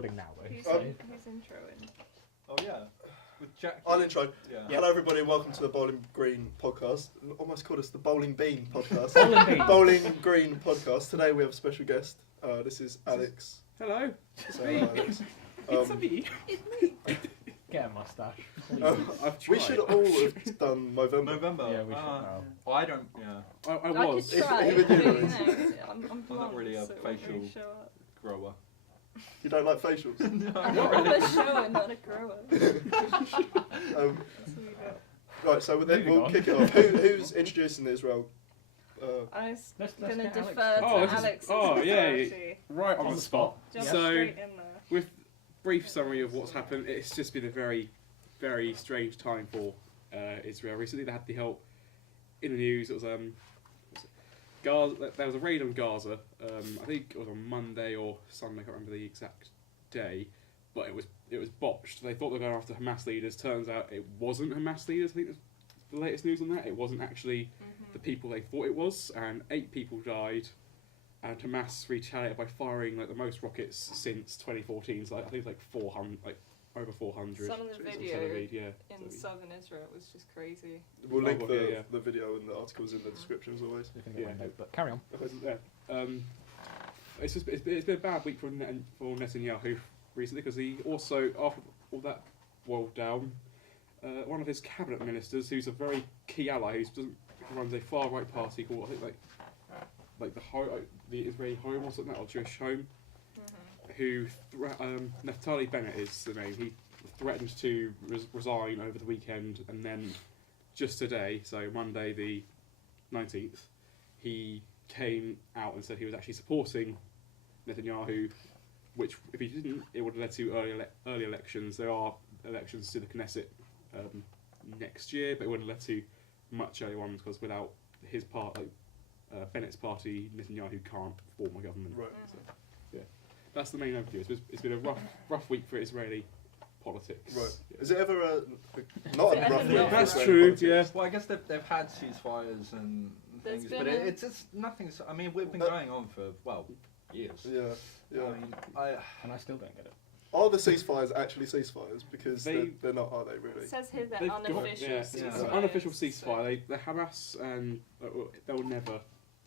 recording now, though. Who's introing? Oh yeah, with Jack. I'll intro. Yeah. Hello everybody and welcome to the Bowling Green podcast. Almost called us the Bowling Bean podcast. Bowling Green podcast. Today we have a special guest. This is Alex. Hello. So, Alex. It's me. It's me. Get a moustache. I've tried. We should all have done November. Yeah, we should. Well, I don't. Yeah. I I was. could try, If but, you you would. know, I'm I'm not really a so it won't facial- show up. Grower. You don't like facials? I'm a shower, not a grower. That's what we do. Right, so Moving we'll on. kick it off. Who's introducing Israel? I was Let's going to get Alex. defer to Oh, this is- Alex. oh, yeah. Right on the spot. Jump So, straight in there. with brief summary of what's happened, it's just been a very, very strange time for Israel. Recently, they had the help in the news. It was Gaza. There was a raid on Gaza. I think it was on Monday or Sunday. I can't remember the exact day, but it was botched. They thought they were going after Hamas leaders. Turns out it wasn't Hamas leaders. I think that's the latest news on that. It wasn't actually the people they thought it was, and 8 people died. And Hamas retaliated by firing like the most rockets since 2014. So I think it's like 400, like over 400. Some of the on video Tel Aviv, yeah. in So southern Israel was just crazy. We'll link Yeah. the video and the articles in the description as always. We can get my note, but carry on. It's been a bad week for Netanyahu recently because he also, after all that boiled down, one of his cabinet ministers, who's a very key ally, who runs a far right party called I think like the Israeli Home or something, or Jewish Home, who Naftali Bennett is the name. He threatened to resign over the weekend, and then just today, so Monday the 19th, he came out and said he was actually supporting Netanyahu, which if he didn't, it would have led to early elections. There are elections to the Knesset next year, but it wouldn't have led to much early ones because without his Bennett's party, Netanyahu can't form a government. Right. So, yeah, that's the main overview. It's been a rough week for Israeli politics. Right. Yeah. Is it ever not a rough week? for That's Israeli true. politics? Yeah. Well, I guess they've had ceasefires and There's things, been but a- it's nothing. I mean, we've been going on for years. Yeah. Yeah. I mean, And I still don't get it. Are the ceasefires actually ceasefires? Because They- they're not, are they really? It says here they're They've got- unofficial yeah, it's an ceasefires. unofficial ceasefire. The Hamas and they'll never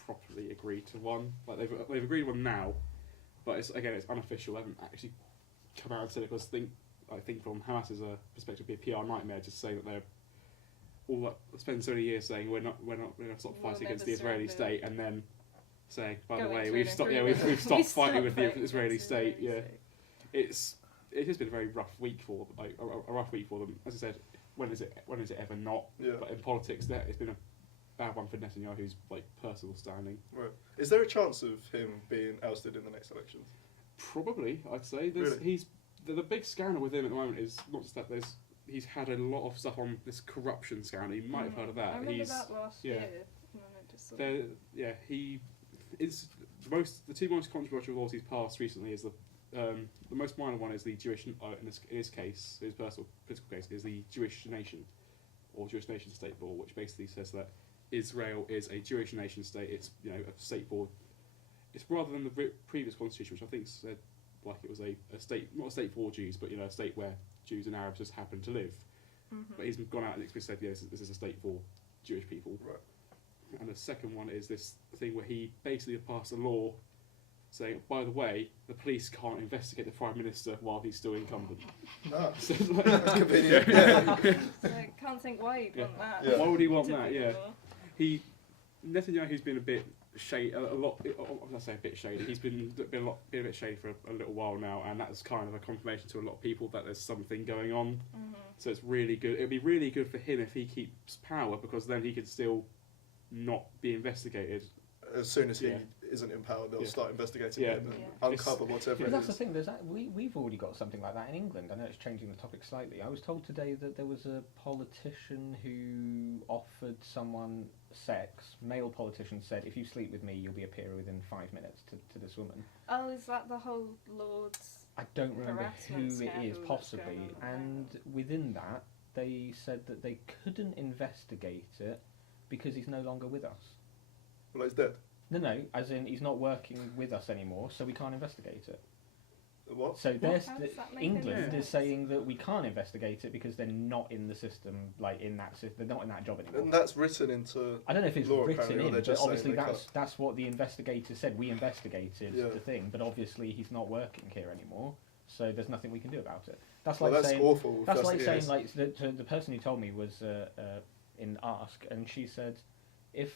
properly agree to one. Like they've agreed one now, but it's unofficial. They haven't actually come out and said it because I think from Hamas's perspective, it'd be a PR nightmare just saying that they're all spend so many years saying we're not going to stop We'll fighting against never the Israeli surrender. state, and then saying by the Going way to we've an stopped agreement. we've stopped fighting with the fighting Israeli against state. Israeli Yeah. state. It's just been a very rough week for a rough week for them. As I said, when is it ever not? Yeah. But in politics, it's been a bad one for Netanyahu's personal standing. Right. Is there a chance of him being ousted in the next elections? Probably, I'd say. Really? The big scandal with him at the moment is not just that he's had a lot of stuff on this corruption scandal. You might have heard of that. I remember He's that last yeah. year. And then it just sort of- he is the two most controversial laws he's passed recently is the most minor one is the Jewish in his case, his personal political case is the Jewish nation or Jewish nation state law, which basically says that Israel is a Jewish nation state. It's a state for it's rather than the previous constitution, which I think said like it was a state, not a state for Jews, but a state where Jews and Arabs just happen to live. But he's gone out and explicitly said, yes, this is a state for Jewish people. Right. And the second one is this thing where he basically passed a law saying, by the way, the police can't investigate the Prime Minister while he's still incumbent. Ah, So, that's convenient. Yeah. So I can't think why you'd want that. Yeah. Why would he want to that? be Yeah. more. Netanyahu's been a bit shady, I say a bit shady. He's been a bit shady for a little while now, and that's kind of a confirmation to a lot of people that there's something going on. So it's really good. It'd be really good for him if he keeps power because then he could still not be investigated. As soon as he Yeah. isn't in power, they'll Yeah. start investigating Yeah. him and Yeah. uncover whatever But it that's the is. thing. We've already got something like that in England. I know it's changing the topic slightly. I was told today that there was a politician who offered someone sex. Male politician said, "If you sleep with me, you'll be a peer within 5 minutes." To this woman. Oh, is that the whole Lord's? I don't remember Harassment who it scandal is, that's possibly. going on. And within that, they said that they couldn't investigate it because he's no longer with us. Well, he's dead. No, as in he's not working with us anymore, so we can't investigate it. What? So How does that make any England sense? is saying that we can't investigate it because they're not in the system, like in that they're not in that job anymore. And that's written into. I don't know if it's law, written apparently, or in, they're but just saying obviously they that's what the investigator said. We investigated Yeah. the thing, but obviously he's not working here anymore, so there's nothing we can do about it. That's Well, like that's saying awful. if that's like the saying case. like the person who told me was in Ask, and she said if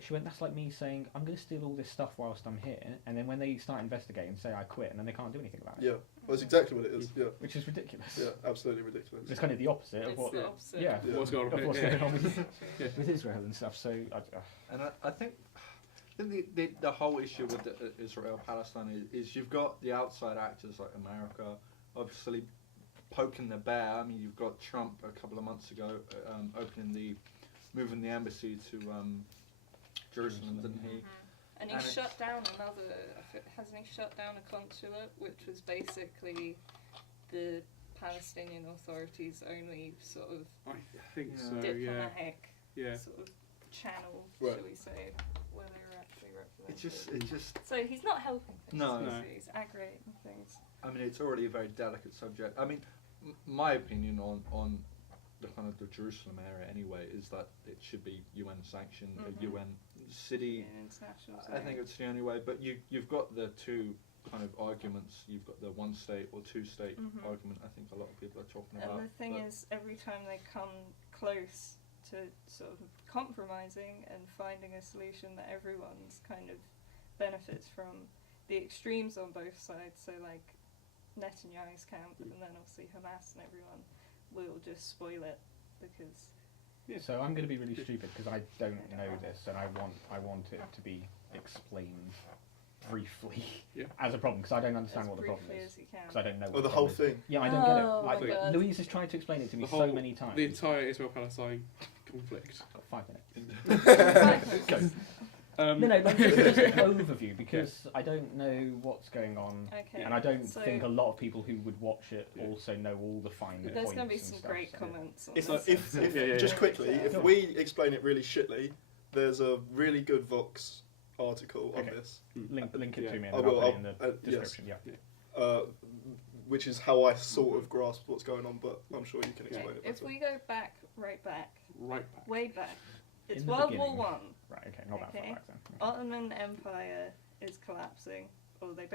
she went, that's like me saying I'm going to steal all this stuff whilst I'm here, and then when they start investigating, say I quit, and then they can't do anything about it. Yeah, well, that's exactly what it is. Yeah, Which is ridiculous. yeah, absolutely ridiculous. It's kind of the opposite of It's what. the opposite. Yeah. Yeah. What's going on? Of what's Yeah. going on with, Yeah. with Israel and stuff. So And I think the whole issue with Israel-Palestine is you've got the outside actors like America, obviously poking the bear. I mean, you've got Trump a couple of months ago moving the embassy to Jerusalem, didn't he? And he And shut down hasn't he shut down a consulate, which was basically the Palestinian Authority's only sort of I think Yeah. so. Yeah. diplomatic Yeah. sort of channel, Right. shall we say, where they were actually It represented. just. So he's not helping things. No. is No. he? He's aggravating things. I mean, it's already a very delicate subject. I mean, my opinion on the kind of the Jerusalem area anyway is that it should be UN sanctioned, Mhm. a UN city. In international I think it's the only way. But you've got the two kind of arguments. You've got the one state or two state Mhm. argument. I think a lot of people are talking about. And the thing but is, every time they come close to sort of compromising and finding a solution that everyone's kind of benefits from, the extremes on both sides, so like Netanyahu's camp and then obviously Hamas and everyone, will just spoil it because so I'm going to be really stupid because I don't know this, and I want it to be explained briefly Yeah. as a problem because I don't understand as what the problem briefly is as you can. because I don't know. Oh, What the the whole problem is. thing. Yeah, I don't get it. Oh Like my God. Louise has tried to explain it to me The so whole- many times. The entire Israel-Palestine conflict. 5 minutes. Go. No, like just an overview because I don't know what's going on, Okay. and I don't so think a lot of people who would watch it Yeah. also know all the fine points. there's going to be and some stuff, great so- comments on If, this. if just quickly, if Sure. we explain it really shitly, there's a really good Vox article on Okay. this, Link it Yeah. to me and I then will, I'll put it in the yes. description. Yeah. which is how I sort of grasp what's going on, but I'm sure you can Okay, explain it if better. we go back, right back, Way way back, it's In the World beginning. War One. Right. Okay. Not that Okay. far back then. Ottoman Empire is collapsing, or they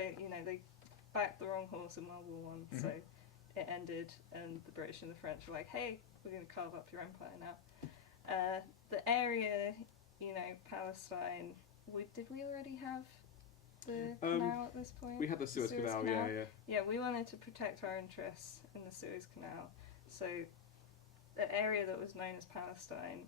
backed the wrong horse in World War One, so Mhm. it ended, and the British and the French were like, "Hey, we're going to carve up your empire now." The area, Palestine. Did we already have the canal at this point? We had the Suez Canal, yeah. Yeah, we wanted to protect our interests in the Suez Canal. So, the area that was known as Palestine,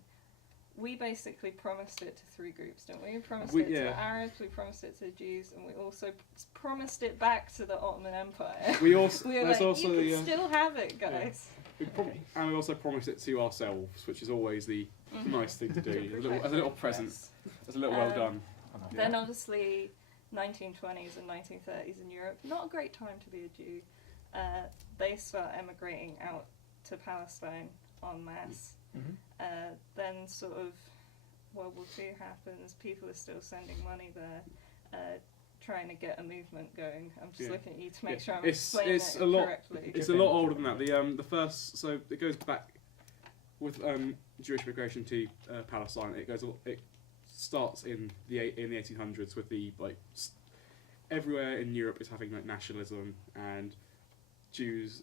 we basically promised it to three groups, didn't we? We promised it to yeah. the Arabs, we promised it to the Jews, and we also promised it back to the Ottoman Empire. We also We were there's like, also you the can still have it, guys. and we also promised it to ourselves, which is always the Mhm. nice thing to do, To as a little, protect as a little our present, interests. as a little well Um, done. I know. Then obviously 1920s and 1930s in Europe, not a great time to be a Jew. They start emigrating out to Palestine en masse. Mhm. Then sort of World War II happens, people are still sending money there, trying to get a movement going. I'm just Yeah. looking at you to make Yeah. sure I'm It's- explaining it's it a lot- correctly. It's a lot older than that. The first, so it goes back with Jewish migration to Palestine. It starts in the 1800s with the everywhere in Europe is having nationalism, and Jews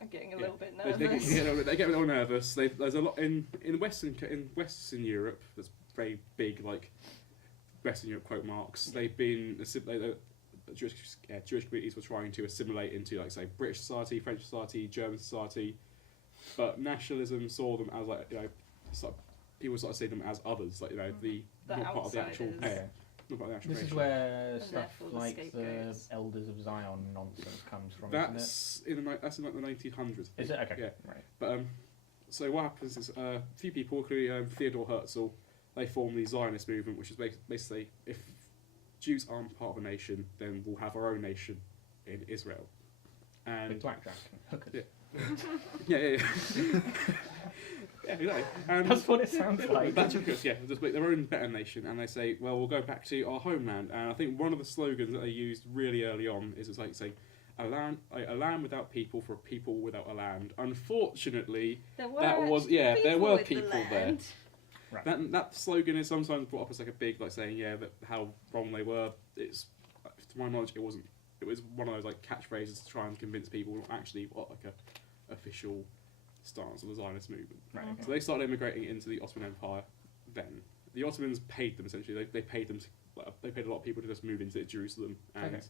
I'm getting a yeah, little bit they nervous. they get a little nervous. There's a lot in Western Europe that's very big, like Western Europe quote marks. They've been Jewish communities were trying to assimilate into, like, say, British society, French society, German society, but nationalism saw them as, like, people sort of see them as others, like, The not part of the actual outsiders. not part of the actual This is nation. where And stuff therefore the like the scapegoats. Elders of Zion nonsense comes from, isn't it? That's in like the 1900s. I Is think. it? Okay. Yeah. Right. But so what happens is a few people, including Theodor Herzl, they form the Zionist movement, which is basically if Jews aren't part of a nation, then we'll have our own nation in Israel. And With blackjack and hookers. yeah. Yeah, exactly. And That's what it sounds like. That's because just make their own better nation, and they say, well, we'll go back to our homeland. And I think one of the slogans that they used really early on is it's like saying, a land without people for a people without a land. Unfortunately, There were there were with the people there. land. Right. That slogan is sometimes brought up as like a big like saying that how wrong they were. It's to my knowledge it wasn't. It was one of those like catchphrases to try and convince people not actually what like a official stance of the Zionist movement. Right. Mhm. Okay. So they started immigrating into the Ottoman Empire. Then the Ottomans paid them essentially. They paid them. They paid a lot of people to just move into Jerusalem and Okay.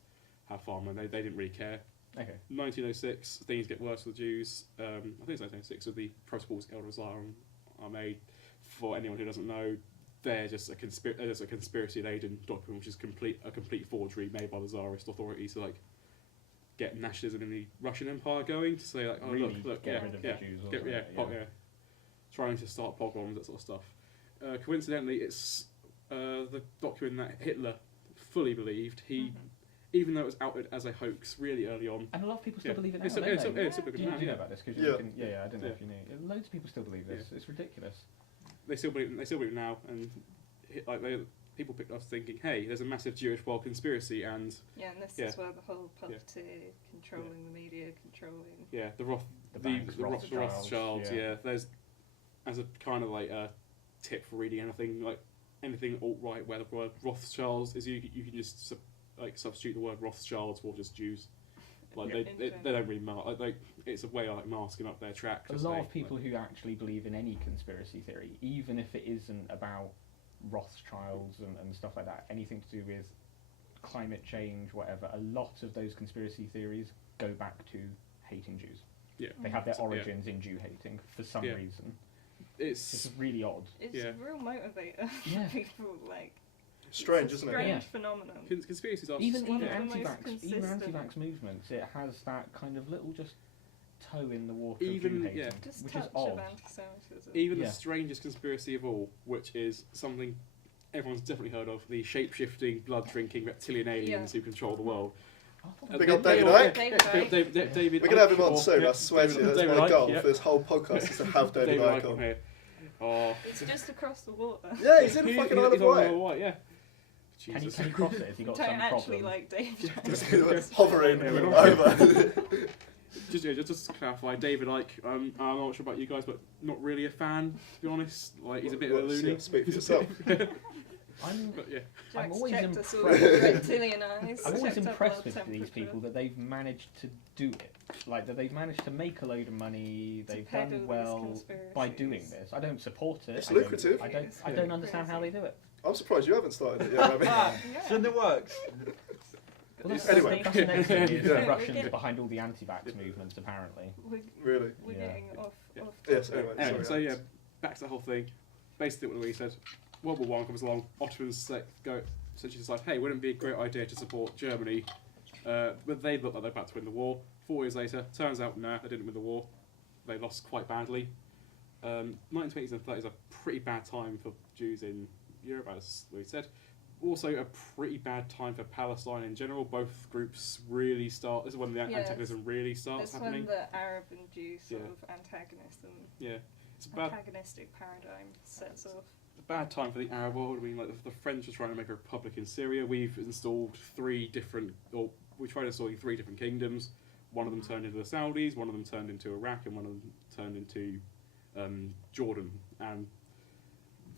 have farmland. They didn't really care. Okay. 1906, things get worse for the Jews. I think it's 1906, so the protocols of Elder Zion are made. For anyone who doesn't know, they're just a conspiracy laden document, which is a complete forgery made by the Tsarist authorities to like get nationalism in the Russian Empire going. To say like, oh Really look, get yeah, rid of yeah, the Jews. get, wasn't yeah, it? yeah, trying to start pogroms, that sort of stuff. Coincidentally, it's the document that Hitler fully believed. He, even though it was outed as a hoax really early on. And a lot of people still Yeah. believe it now. It's still- don't it's still- they? it's still Do good you now, know yeah. about this? Cause Yeah. I don't know Yeah. if you knew. Loads of people still believe this. It's ridiculous. They still believe it now, and people picked us thinking, hey, there's a massive Jewish world conspiracy, and Yeah, and this Yeah. is where the whole puppeteer, controlling the media, controlling. yeah, the banks, Rothschilds, yeah. yeah. There's as a kind of like a tip for reading anything alt-right where the word Rothschilds is you can just substitute the word Rothschilds for just Jews. Like Yeah. they don't really like it's a way of like masking up their tracks. A lot of people who actually believe in any conspiracy theory, even if it isn't about Rothschilds and stuff like that, anything to do with climate change, whatever, a lot of those conspiracy theories go back to hating Jews. Yeah. They have their So, yeah. origins in Jew hating for some Yeah. reason. It's It's really odd. It's Yeah. a real motivator Yeah. for people. Like Strange, it's a isn't it? strange Yeah. phenomenon. conspiracies are Even one even of the most anti-vax consistent- movements, it has that kind of little just toe in the water Even- of Jew hating, yeah. Just which touch is of odd. anti-Semitism. even Yeah. the strangest conspiracy of all, which is something everyone's definitely heard of: the shape-shifting, blood-drinking reptilian aliens who control the world. Big up David Icke. David We're going to have him Icke, on soon, I swear to you. That's David my Icke, goal yeah. for this whole podcast is to have David Icke on. here. Oh, It's just across the water. Yeah, he's in the fucking Isle of he's on Wight. Isle of Wight, yeah. Can you Jesus. cross it? Has he got Don't some actually problem? like Dave. Just hovering Yeah, we're not- over. Just to clarify, David Icke, I'm not sure about you guys, but not really a fan, to be honest. Like, he's a bit of a loony. Yeah, speak for yourself. But yeah. I'm Jack's always checked us all impressed. with reptilian eyes. I'm always checked our impressed blood with these temperature. people that they've managed to do it. Like that they've managed to make a load of money. To They've peddle done these well by doing conspiracies. this. I don't support it. It's I don't- lucrative. I don't. It's I don't understand how they crazy. do it. I'm surprised you haven't started it yet, Ravi. Yeah. It's in the works. Well, that's, Anyway. that's the next thing is Yeah. the We're Russians getting- behind all the anti-vax movements, apparently. Really? We're Yeah. getting off. Yeah. off Yes, topic. anyway. Anyway, Sorry, so yeah, Alex. back to the whole thing. Basically, what we said, World War One comes along. Ottomans essentially decide, hey, wouldn't it be a great idea to support Germany? But they looked like they're about to win the war. 4 years later, turns out, nah, they didn't win the war. They lost quite badly. 1920s and 30s are a pretty bad time for Jews in Europe, as we said. Also, a pretty bad time for Palestine in general. Both groups really start. This is when the Yes. antagonism really starts It's happening. when the Arab and Jew sort Yeah. of Yeah, it's a bad antagonistic paradigm sets off. a bad time for the Arab world. I mean, like the French are trying to make a republic in Syria. We've installed we tried installing 3 different kingdoms. One of them turned into the Saudis, one of them turned into Iraq, and one of them turned into Jordan. And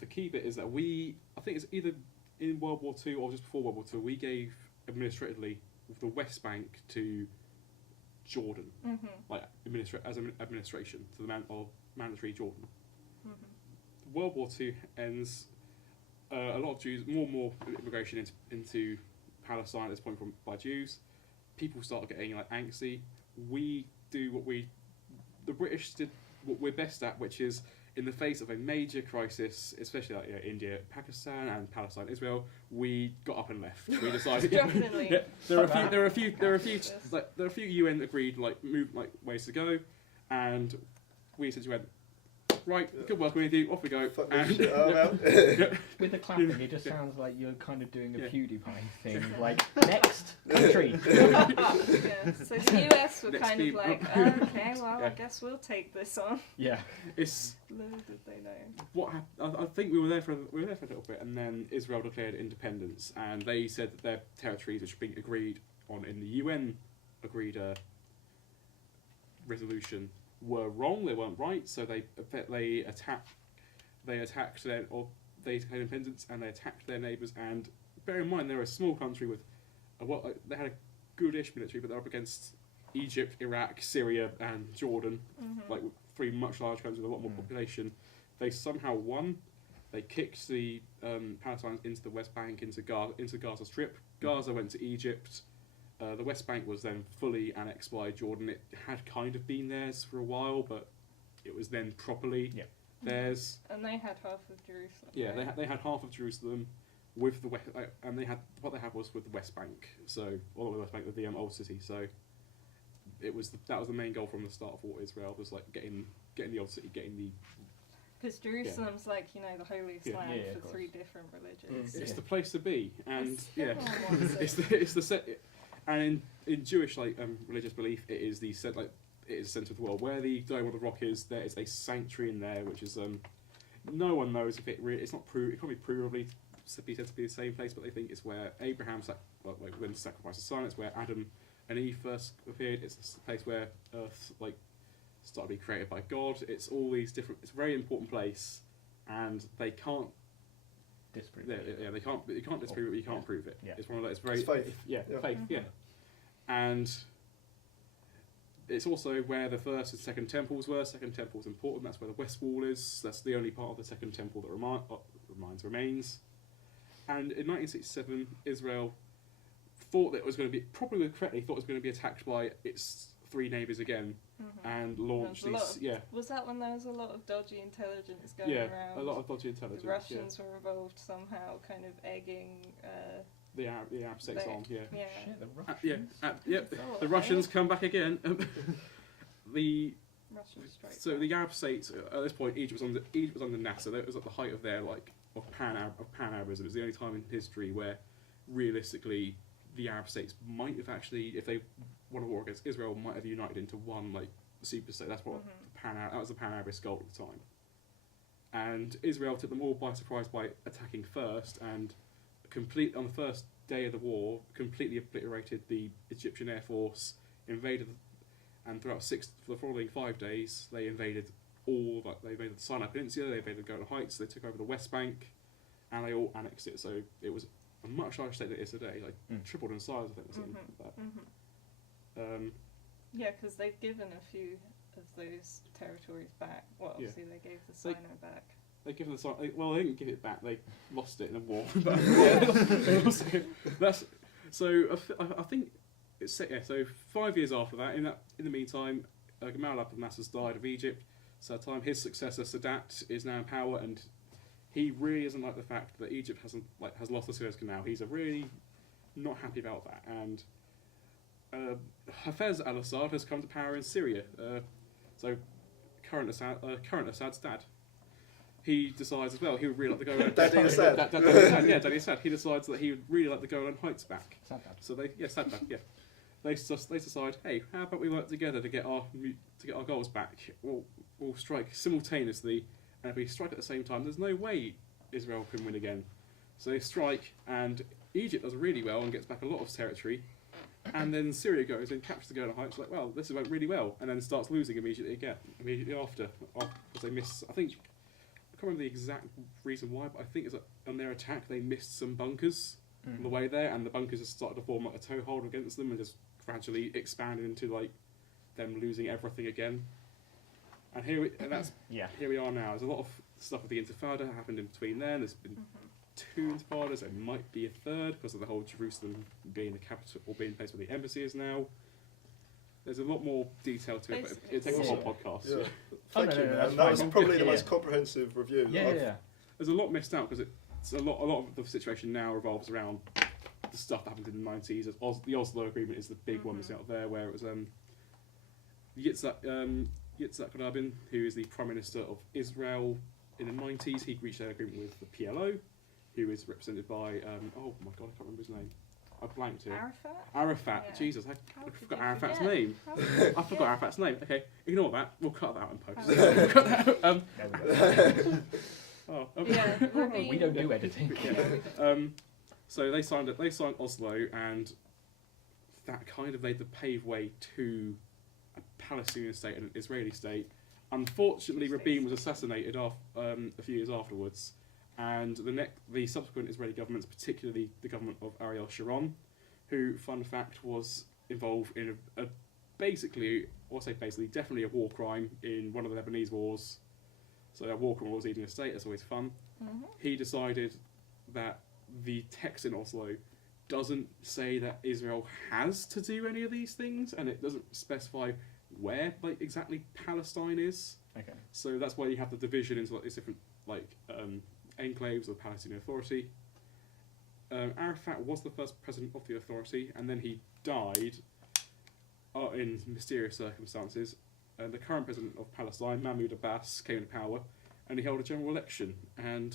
the key bit is that I think it's either in World War II or just before World War II, we gave administratively the West Bank to Jordan, Mm-hmm. like as an administration to the mandatory Jordan. Mm-hmm. World War II ends. A lot of Jews, more and more immigration into Palestine at this point by Jews. People start getting like angsty. We do the British did what we're best at, which is in the face of a major crisis, especially like India, Pakistan, and Palestine, Israel. We got up and left. We decided. Definitely. Yeah, there are Fuck a few UN agreed ways to go, and we essentially went right. Good work with you. Off we go. Fuck this And- shit, I'm out. With the clapping, it just sounds like you're kind of doing a Yeah. PewDiePie thing. Like, next country. Yeah. So the US were Next kind of people. like, okay, well, I Yeah. guess we'll take this on. Yeah. It's Little did they know. what I think we were there for a little bit, and then Israel declared independence, and they said that their territories, which were being agreed on in the UN agreed resolution were wrong. They weren't right. So they attacked their, or they declared independence and they attacked their neighbours. And bear in mind, they're a small country with they had a goodish military, but they're up against Egypt, Iraq, Syria, and Jordan, like 3 much larger countries with a lot more population. They somehow won. They kicked the Palestinians into the West Bank, into Gaza Strip. Gaza went to Egypt. The West Bank was then fully annexed by Jordan. It had kind of been theirs for a while, but it was then properly theirs. And they had half of Jerusalem. Yeah, right? they had half of Jerusalem with the West, and they had what they had was with the West Bank. So all the West Bank, with the old city. So that was the main goal from the start of war. Israel was like getting the old city, getting the. Because Jerusalem's like, the holiest Yeah. land Yeah, for of 3 different religions. It's the place to be, and Everyone wants it's it. the set. And in Jewish religious belief, it is the it is the centre of the world. Where the Dome of the Rock is, there is a sanctuary in there, which is no one knows if it really. It's not it can't be provably be said to be the same place, but they think it's where Abraham when sacrificed his son. It's where Adam and Eve first appeared. It's the place where Earth started to be created by God. It's all these different. It's a very important place, and they can't disprove. they can't. You can't disprove it, but you can't prove it. Yeah. It's one of those very It's faith. faith. Yeah, and it's also where the first and second temples were. Second temple's important. That's where the West Wall is. That's the only part of the second temple that remains. And in 1967, Israel thought that it was going to be thought it was going to be attacked by its 3 neighbours again, and launched these. Was that when there was a lot of dodgy intelligence going around? A lot of dodgy intelligence. The Russians were involved somehow, kind of egging. The Arab states on. Yeah. Shit, the Russians. The Russians come back again. The Russian strike. So the Arab states at this point, Egypt was under Nasser. That was at the height of their of Pan-Arabism. It was the only time in history where realistically the Arab states might have actually, if they won a war against Israel, might have united into one super state. That's what that was the Pan-Arabist goal at the time. And Israel took them all by surprise by attacking first, and on the first day of the war, completely obliterated the Egyptian Air Force, invaded. And for the following 5 days, they invaded they invaded the Sinai Peninsula, they invaded the Golan Heights, they took over the West Bank, and they all annexed it. So it was a much larger state than it is today, tripled in size, I think, or something like that. Yeah, because they've given a few of those territories back. Well, obviously they gave the Sinai back. They give the Sinai. Well, they didn't give it back. They lost it in a war. But I think. So 5 years after that, in the meantime, Gamal Abdel Nasser's died of Egypt. So at the time, his successor Sadat is now in power, and he really doesn't like the fact that Egypt has lost the Suez Canal. He's really not happy about that. And Hafez al-Assad has come to power in Syria. So current Assad's dad. He decides as well he would really like the Golan. Daddy Assad. Daddy Assad. He decides that he would really like the Golan Heights back. Sadat. So Sadat. Yeah. They decide, hey, how about we work together to get our goals back? We'll strike simultaneously, and if we strike at the same time, there's no way Israel can win again. So they strike, and Egypt does really well and gets back a lot of territory, and then Syria goes and captures the Golan Heights. Like, well, this went really well, and then starts losing immediately after because they miss. I can't remember the exact reason why, but I think it's on their attack they missed some bunkers on the way there, and the bunkers just started to form a toehold against them and just gradually expanded into them losing everything again. And here we are now. There's a lot of stuff with the Intifada happened in between there. There's been 2 Intifadas. There might be a third because of the whole Jerusalem being the capital or being the place where the embassy is now. There's a lot more detail to it, but it takes a whole podcast. Yeah. Yeah. Thank you, man. That was probably the most comprehensive review. There's a lot missed out because a lot of the situation now revolves around the stuff that happened in the 90s. The Oslo Agreement is the big one that's out there, where it was Yitzhak Rabin, who is the Prime Minister of Israel in the 90s. He reached an agreement with the PLO, who is represented by oh my god, I can't remember his name. I blanked here. Arafat. Yeah. Jesus, I forgot Arafat's forget? name. I forgot Arafat's name. Okay, ignore that. We'll cut that out in post. There we go. We don't do editing. So they signed Oslo, and that kind of made the pave way to a Palestinian state and an Israeli state. Unfortunately, Rabin was assassinated a few years afterwards, and the subsequent Israeli governments, particularly the government of Ariel Sharon, who, fun fact, was involved in definitely a war crime in one of the Lebanese wars. So a war crime was eating a state, that's always fun. Mm-hmm. He decided that the text in Oslo doesn't say that Israel has to do any of these things, and it doesn't specify where exactly Palestine is. Okay. So that's why you have the division into these different enclaves of the Palestinian Authority. Arafat was the first president of the authority, and then he died in mysterious circumstances. The current president of Palestine, Mahmoud Abbas, came into power, and he held a general election, and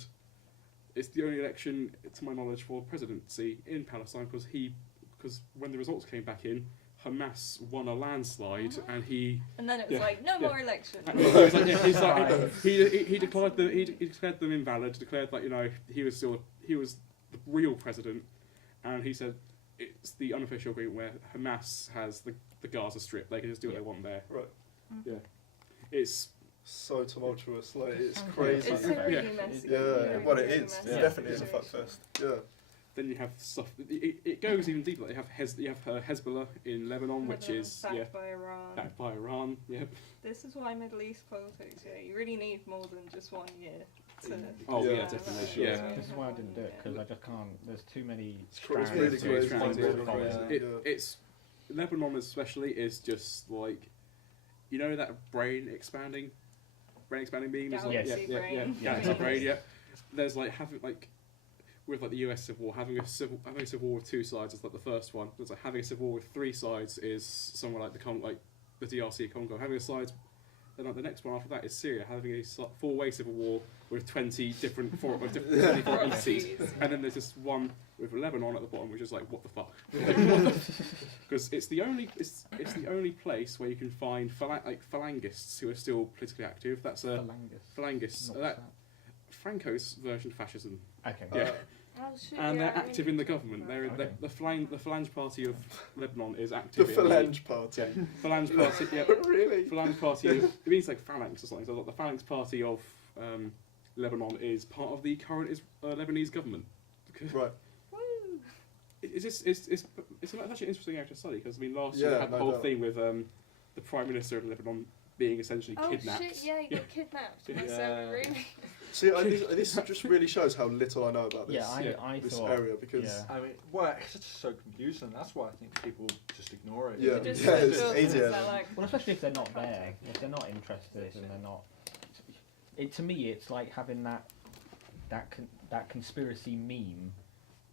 it's the only election, to my knowledge, for presidency in Palestine, because when the results came back in, Hamas won a landslide, and he. And then it was more elections. He declared them invalid. Declared that he was the real president, and he said it's the unofficial agreement where Hamas has the Gaza Strip. They can just do what they want there. Right. Yeah. It's so tumultuous. Like it's crazy. It's really messy. Yeah. Well, it is. Messy It definitely is a situation. fuckfest. Yeah. Then you have stuff. It goes even deeper. Like you have Hezbollah in Lebanon, which is backed by Iran. backed by Iran. Yeah. This is why Middle East politics. Yeah, you really need more than just 1 year to. Oh Yeah. yeah, definitely. Yeah. This is why I didn't do it, because I just can't. There's too many. It's strands really to crazy. try and It's really follow. crazy. It's Lebanon especially is just like, that brain expanding meme is like Galaxy brain. Galaxy brain. Yeah. There's having with the US Civil War, having a civil war with two sides is like the first one. There's having a civil war with three sides is somewhere like the DRC Congo. Having a side, then the next one after that is Syria. Having a four-way civil war with 20 different 24 entities, and then there's just one with Lebanon at the bottom, which is what the fuck? Because it's the only place where you can find phalangists who are still politically active. That's a phalangists. Franco's version of fascism. Okay. Yeah. Oh, shit, And they're I mean- active in the government. They're Okay. the Phalange Party of Lebanon is active. The in Phalange Party. Yeah, Phalange Party. Yeah, Really? Phalange Party. It means phalanx or something. So the Phalanx Party of Lebanon is part of the current Lebanese government. Right. Woo. It's actually an interesting area to study because last year Yeah, we had the no whole doubt. thing with the Prime Minister of Lebanon being essentially Oh kidnapped. shit! Yeah, you got kidnapped. Yeah. So really. See, this just really shows how little I know about this. Yeah, I this thought. area because Yeah. I mean, it's just so confusing. That's why I think people just ignore it. Yeah. You just Yeah, switch it's off easier. and they're like, Well, especially if they're not there, Contact. if they're not interested and they're not. To me, it's like having that conspiracy meme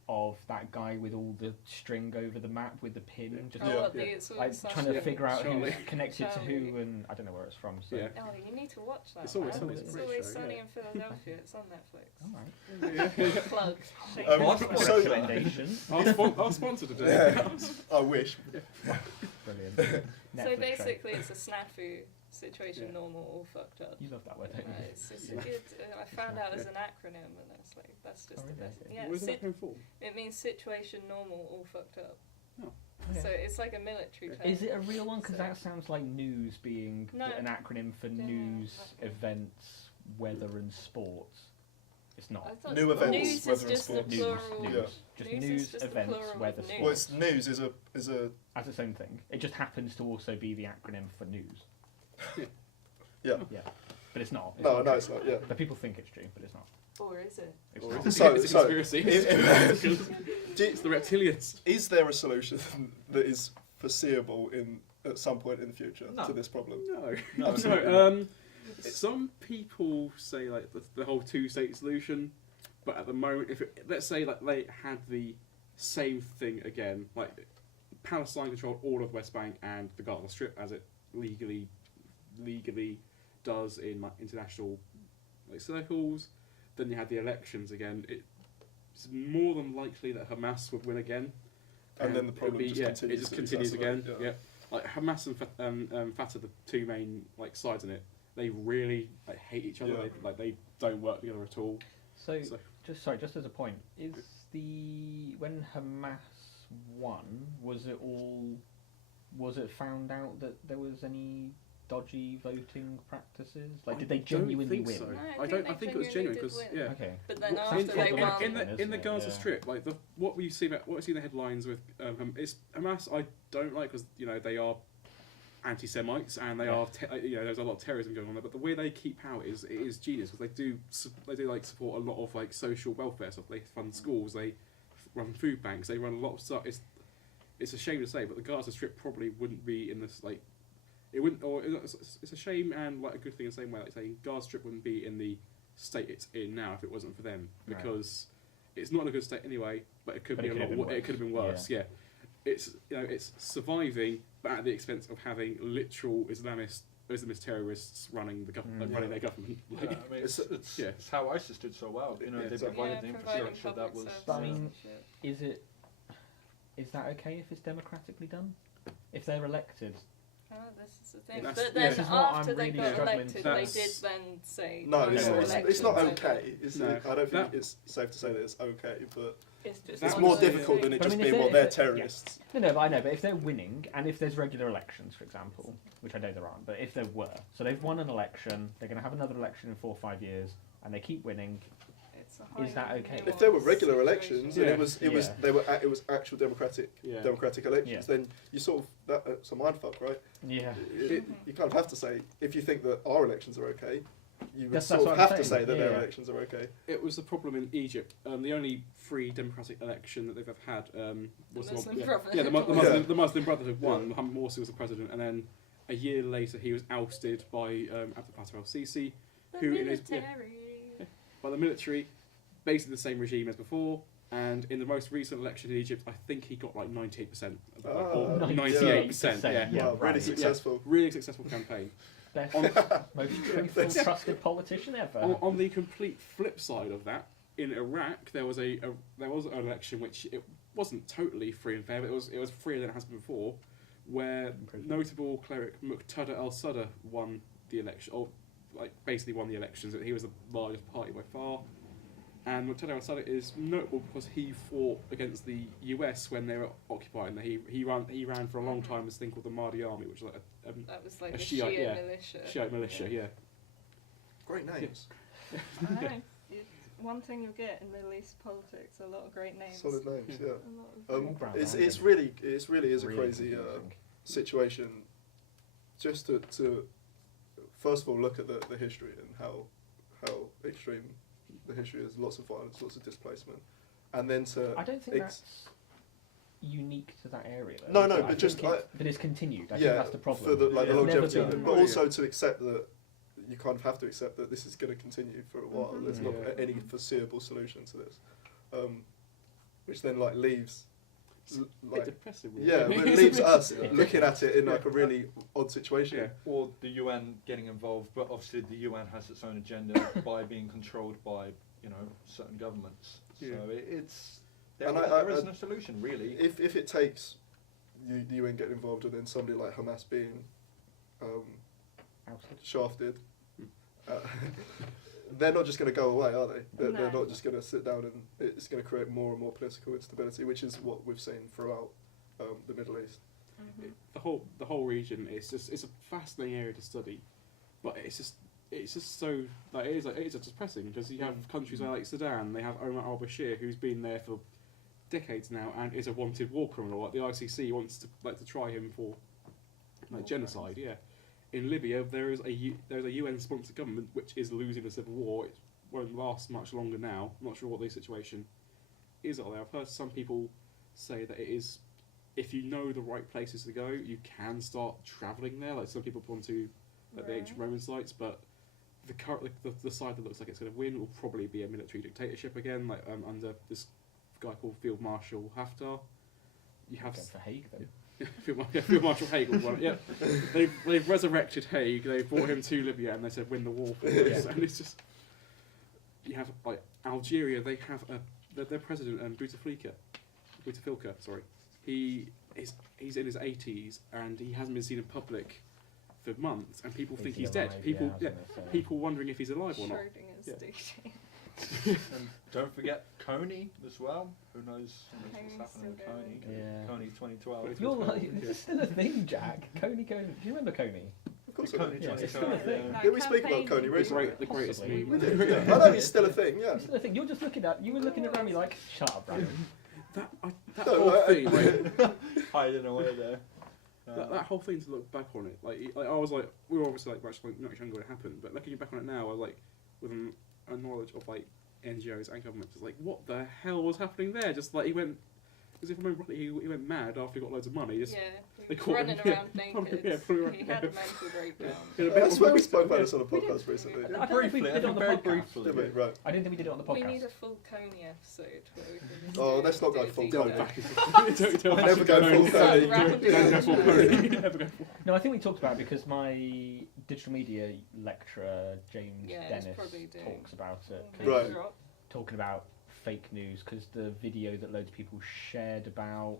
of that guy with all the string over the map with the pin, just Oh, Yeah. what, the It's Always trying to Sunny. figure out Charlie. who's connected to Charlie. who, and I don't know where it's from. So. Yeah. Oh, you need to watch that. It's always man. Sunny, It's it's a great always show, sunny yeah. in Philadelphia. It's on Netflix. All right. Plug. So- Recommendation. Our sponsor today. Yeah. I wish. Brilliant. So Netflix show. basically, it's a snafu situation, Yeah. normal, all fucked up. You love that word, don't you? It's a good. I found out as an acronym, and I was like, that's just Oh, the really? best. Yeah, What is that for? it means situation normal, all fucked up. Okay. So it's like a military term. Is it a real one? Because So- that sounds like news being No. an acronym for Yeah, news, okay. events, weather, and sports. It's I not. thought New events, news is weather and just the sports. News, plural. news. Yeah. Just News is news, just the events, plural of weather, news. sports. Well, it's news is a As its own thing. It just happens to also be the acronym for news. yeah. Yeah. But it's not. No, not no, true. it's not. Yeah. But people think it's true, but it's not. Or is it? It's Or not. is So- it's a so- conspiracy. It's the reptilians. Is there a solution that is foreseeable at some point in the future No. to this problem? No. No, No. Some people say the whole two-state solution, but at the moment, let's say they had the same thing again, Palestine controlled all of West Bank and the Gaza Strip as it legally does in international circles. Then you had the elections again. It's more than likely that Hamas would win again. And then the it would problem be- just yeah, continues. It just to continues again. exacerbate, Yeah. Hamas and Fatah, the two main sides in it, they really hate each other. Yeah. They don't work together at all. So, So- just as a point, is when Hamas won, was it found out that there was any dodgy voting practices? Like, did they genuinely win? So. No, I think it was genuine because Okay. But then Well, after that's they problematic won, then, in the isn't it? Gaza Yeah. Strip, like what we see in the headlines with it's Hamas. I don't like because they are anti-Semites and they are there's a lot of terrorism going on there. But the way they keep power is genius because they do like support a lot of like social welfare stuff. They fund schools, they run food banks, they run a lot of stuff. It's a shame to say, but the Gaza Strip probably wouldn't be in this like. It wouldn't, or it's a shame and like a good thing in the same way. Like saying Gaza Strip wouldn't be in the state it's in now if it wasn't for them, because it's not in a good state anyway. But it could be a lot. It could have been worse. Yeah. It's it's surviving, but at the expense of having literal Islamist terrorists running the government, running their government. Yeah, I mean, it's how ISIS did so well. They provided the infrastructure that was. But I mean, is that okay if it's democratically done? If they're elected? Oh, this is the thing. That's- But then this is what after I'm they really got struggling elected, to- they That's- did then say No, it's elections not over. okay. No. I don't think That- it's safe to say that it's okay, but It's just That it's was more the difficult thing. than it But I just mean, if being, well, they're- they're if they're- terrorists. No, but I know. But if they're winning, and if there's regular elections, for example, which I know there aren't, but if there were, so they've won an election, they're going to have another election in 4 or 5 years, and they keep winning. It's a Is that highly okay? If there were nuanced regular situation. elections Yeah. and it was actual democratic elections, Yeah. then you sort of that's a mindfuck, right? Yeah. You kind of have to say if you think that our elections are okay, you would That's sort of what I'm have to saying, say that their yeah. elections are okay. It was the problem in Egypt. The only free democratic election that they've ever had was The Muslim the Brotherhood. the Muslim Brotherhood won. Yeah. Mohammed Morsi was the president, and then a year later he was ousted by Abdel Fattah el-Sisi, The who in his military. by the military, basically the same regime as before. And in the most recent election in Egypt, I think he got like 98%, or 98%. Yeah, Yeah, wow, really right. successful. really successful campaign. Best, On- most truthful, trusted politician ever. On the complete flip side of that, in Iraq there was an election which it wasn't totally free and fair, but it was freer than it has been before, where notable cleric Muqtada al-Sadr won the election, or like basically won the elections. He was the largest party by far, and Muqtada al-Sadr is notable because he fought against the US when they were occupying. He ran for a long time this thing called the Mahdi Army, which was like That was like a the Shiite, Shia yeah. militia. Shiite militia. Yeah. Great names. I know. One thing you'll get in Middle East politics, a lot of great names. Solid names, yeah. A lot of Brown It's banding. really is a Really crazy confusing. situation. Just to first of all look at the history and how extreme the history is. Lots of violence, lots of displacement, and then to I don't think that's unique to that area. No, Though. no, I but think just but it's continued. I think yeah, that's the problem. for the It's never longevity of been- it, but also to accept that you kind of have to accept that this is going to continue for a while. There's not Yeah. any foreseeable solution to this, which then leaves. Bit depressing, really. Yeah, but it leaves us looking at it in like a really odd situation. Yeah. Or the UN getting involved, but obviously the UN has its own agenda by being controlled by certain governments. Yeah. So it's And there is no solution really. If it takes the UN getting involved and then somebody like Hamas being Ousted. shafted, they're not just going to go away, are they? They're No. not just going to sit down and it's going to create more and more political instability, which is what we've seen throughout the Middle East. The whole region it's a fascinating area to study, but it's just so it's just depressing because you have countries like Sudan. They have Omar al-Bashir, who's been there for decades now and is a wanted war criminal. Like the ICC wants to try him for genocide. Yeah, in Libya there's a UN sponsored government which is losing the civil war. It won't last much longer now. I'm not sure what the situation is out there. I've heard some people say that it is. If you know the right places to go, you can start travelling there. Like some people have gone to the ancient Roman sites, but the side that looks like it's going to win will probably be a military dictatorship again, like under this guy called Field Marshal Haftar. You have Go for Hague though. Field Marshal Haig was one. Yeah, they've resurrected Haig. They brought him to Libya and they said win the war for us. And it's just you have like Algeria. They have their president Bouteflika. Sorry, he's in his 80s and he hasn't been seen in public for months, and people think he's dead. alive? People Yeah, I was gonna say. people wondering if he's alive or not. Schrodinger's Yeah. dictator. And don't forget Coney as well. Who knows Coney's what's happening with still Coney? going. Yeah. Coney 2012. You're like, this is still a thing, Jack. Coney. Do you remember Coney? Of course, Coney Yeah, it's 2012. still a thing. That Did we speak about campaign Coney you did. recently? The greatest Possibly. meme. We did. Yeah. I know he's still a thing. Yeah. It's still a thing. You're just looking at. You were looking around me like, shut up, Brandon. That No, whole thing, like, Hiding away there. that whole thing, to look back on it, like I was like, we were obviously like much not younger when it happened, but looking back on it now, I was like, with a knowledge of like NGOs and governments, it's like, what the hell was happening there? Just like he went, because if I remember rightly, he went mad after he got loads of money. Just Yeah, they he was caught running him, around naked. yeah, probably right, He had a yeah. mental breakdown. Yeah, I swear we spoke about yeah. this on a podcast recently. I don't know if we Briefly, did it on the very podcast. briefly. Did we? Right. I didn't think we did it on the We podcast. need a full Coney episode where we can just Oh, let's not go do a full deep Delve Coney. dive. back into Never go full Coney. Don't go full Coney. Never go full. No, I think we talked about it because my digital media lecturer James Yeah, he's Dennis probably doing- talks about it. 'Cause Right. Drop. Talking about fake news because the video that loads of people shared about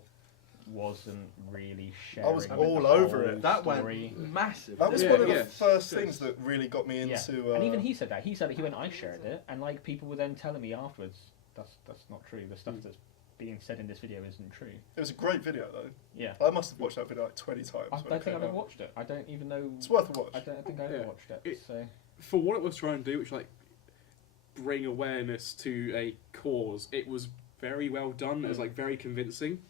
wasn't really sharing. I was the all over whole it. That story. went massive. That was Yeah, one of yeah. the first Good. things that really got me Yeah. into. And even he said that. He said it. He went, I shared it, and like people were then telling me afterwards, that's not true. The stuff that's being said in this video isn't true. It was a great video though. Yeah. I must have watched that video like 20 times. I when don't it think came I've ever out. watched it. I don't even know. It's worth a watch. I don't think I ever Yeah. watched it. It- So For what it was trying to do, which like bring awareness to a cause, it was very well done. It was like very convincing,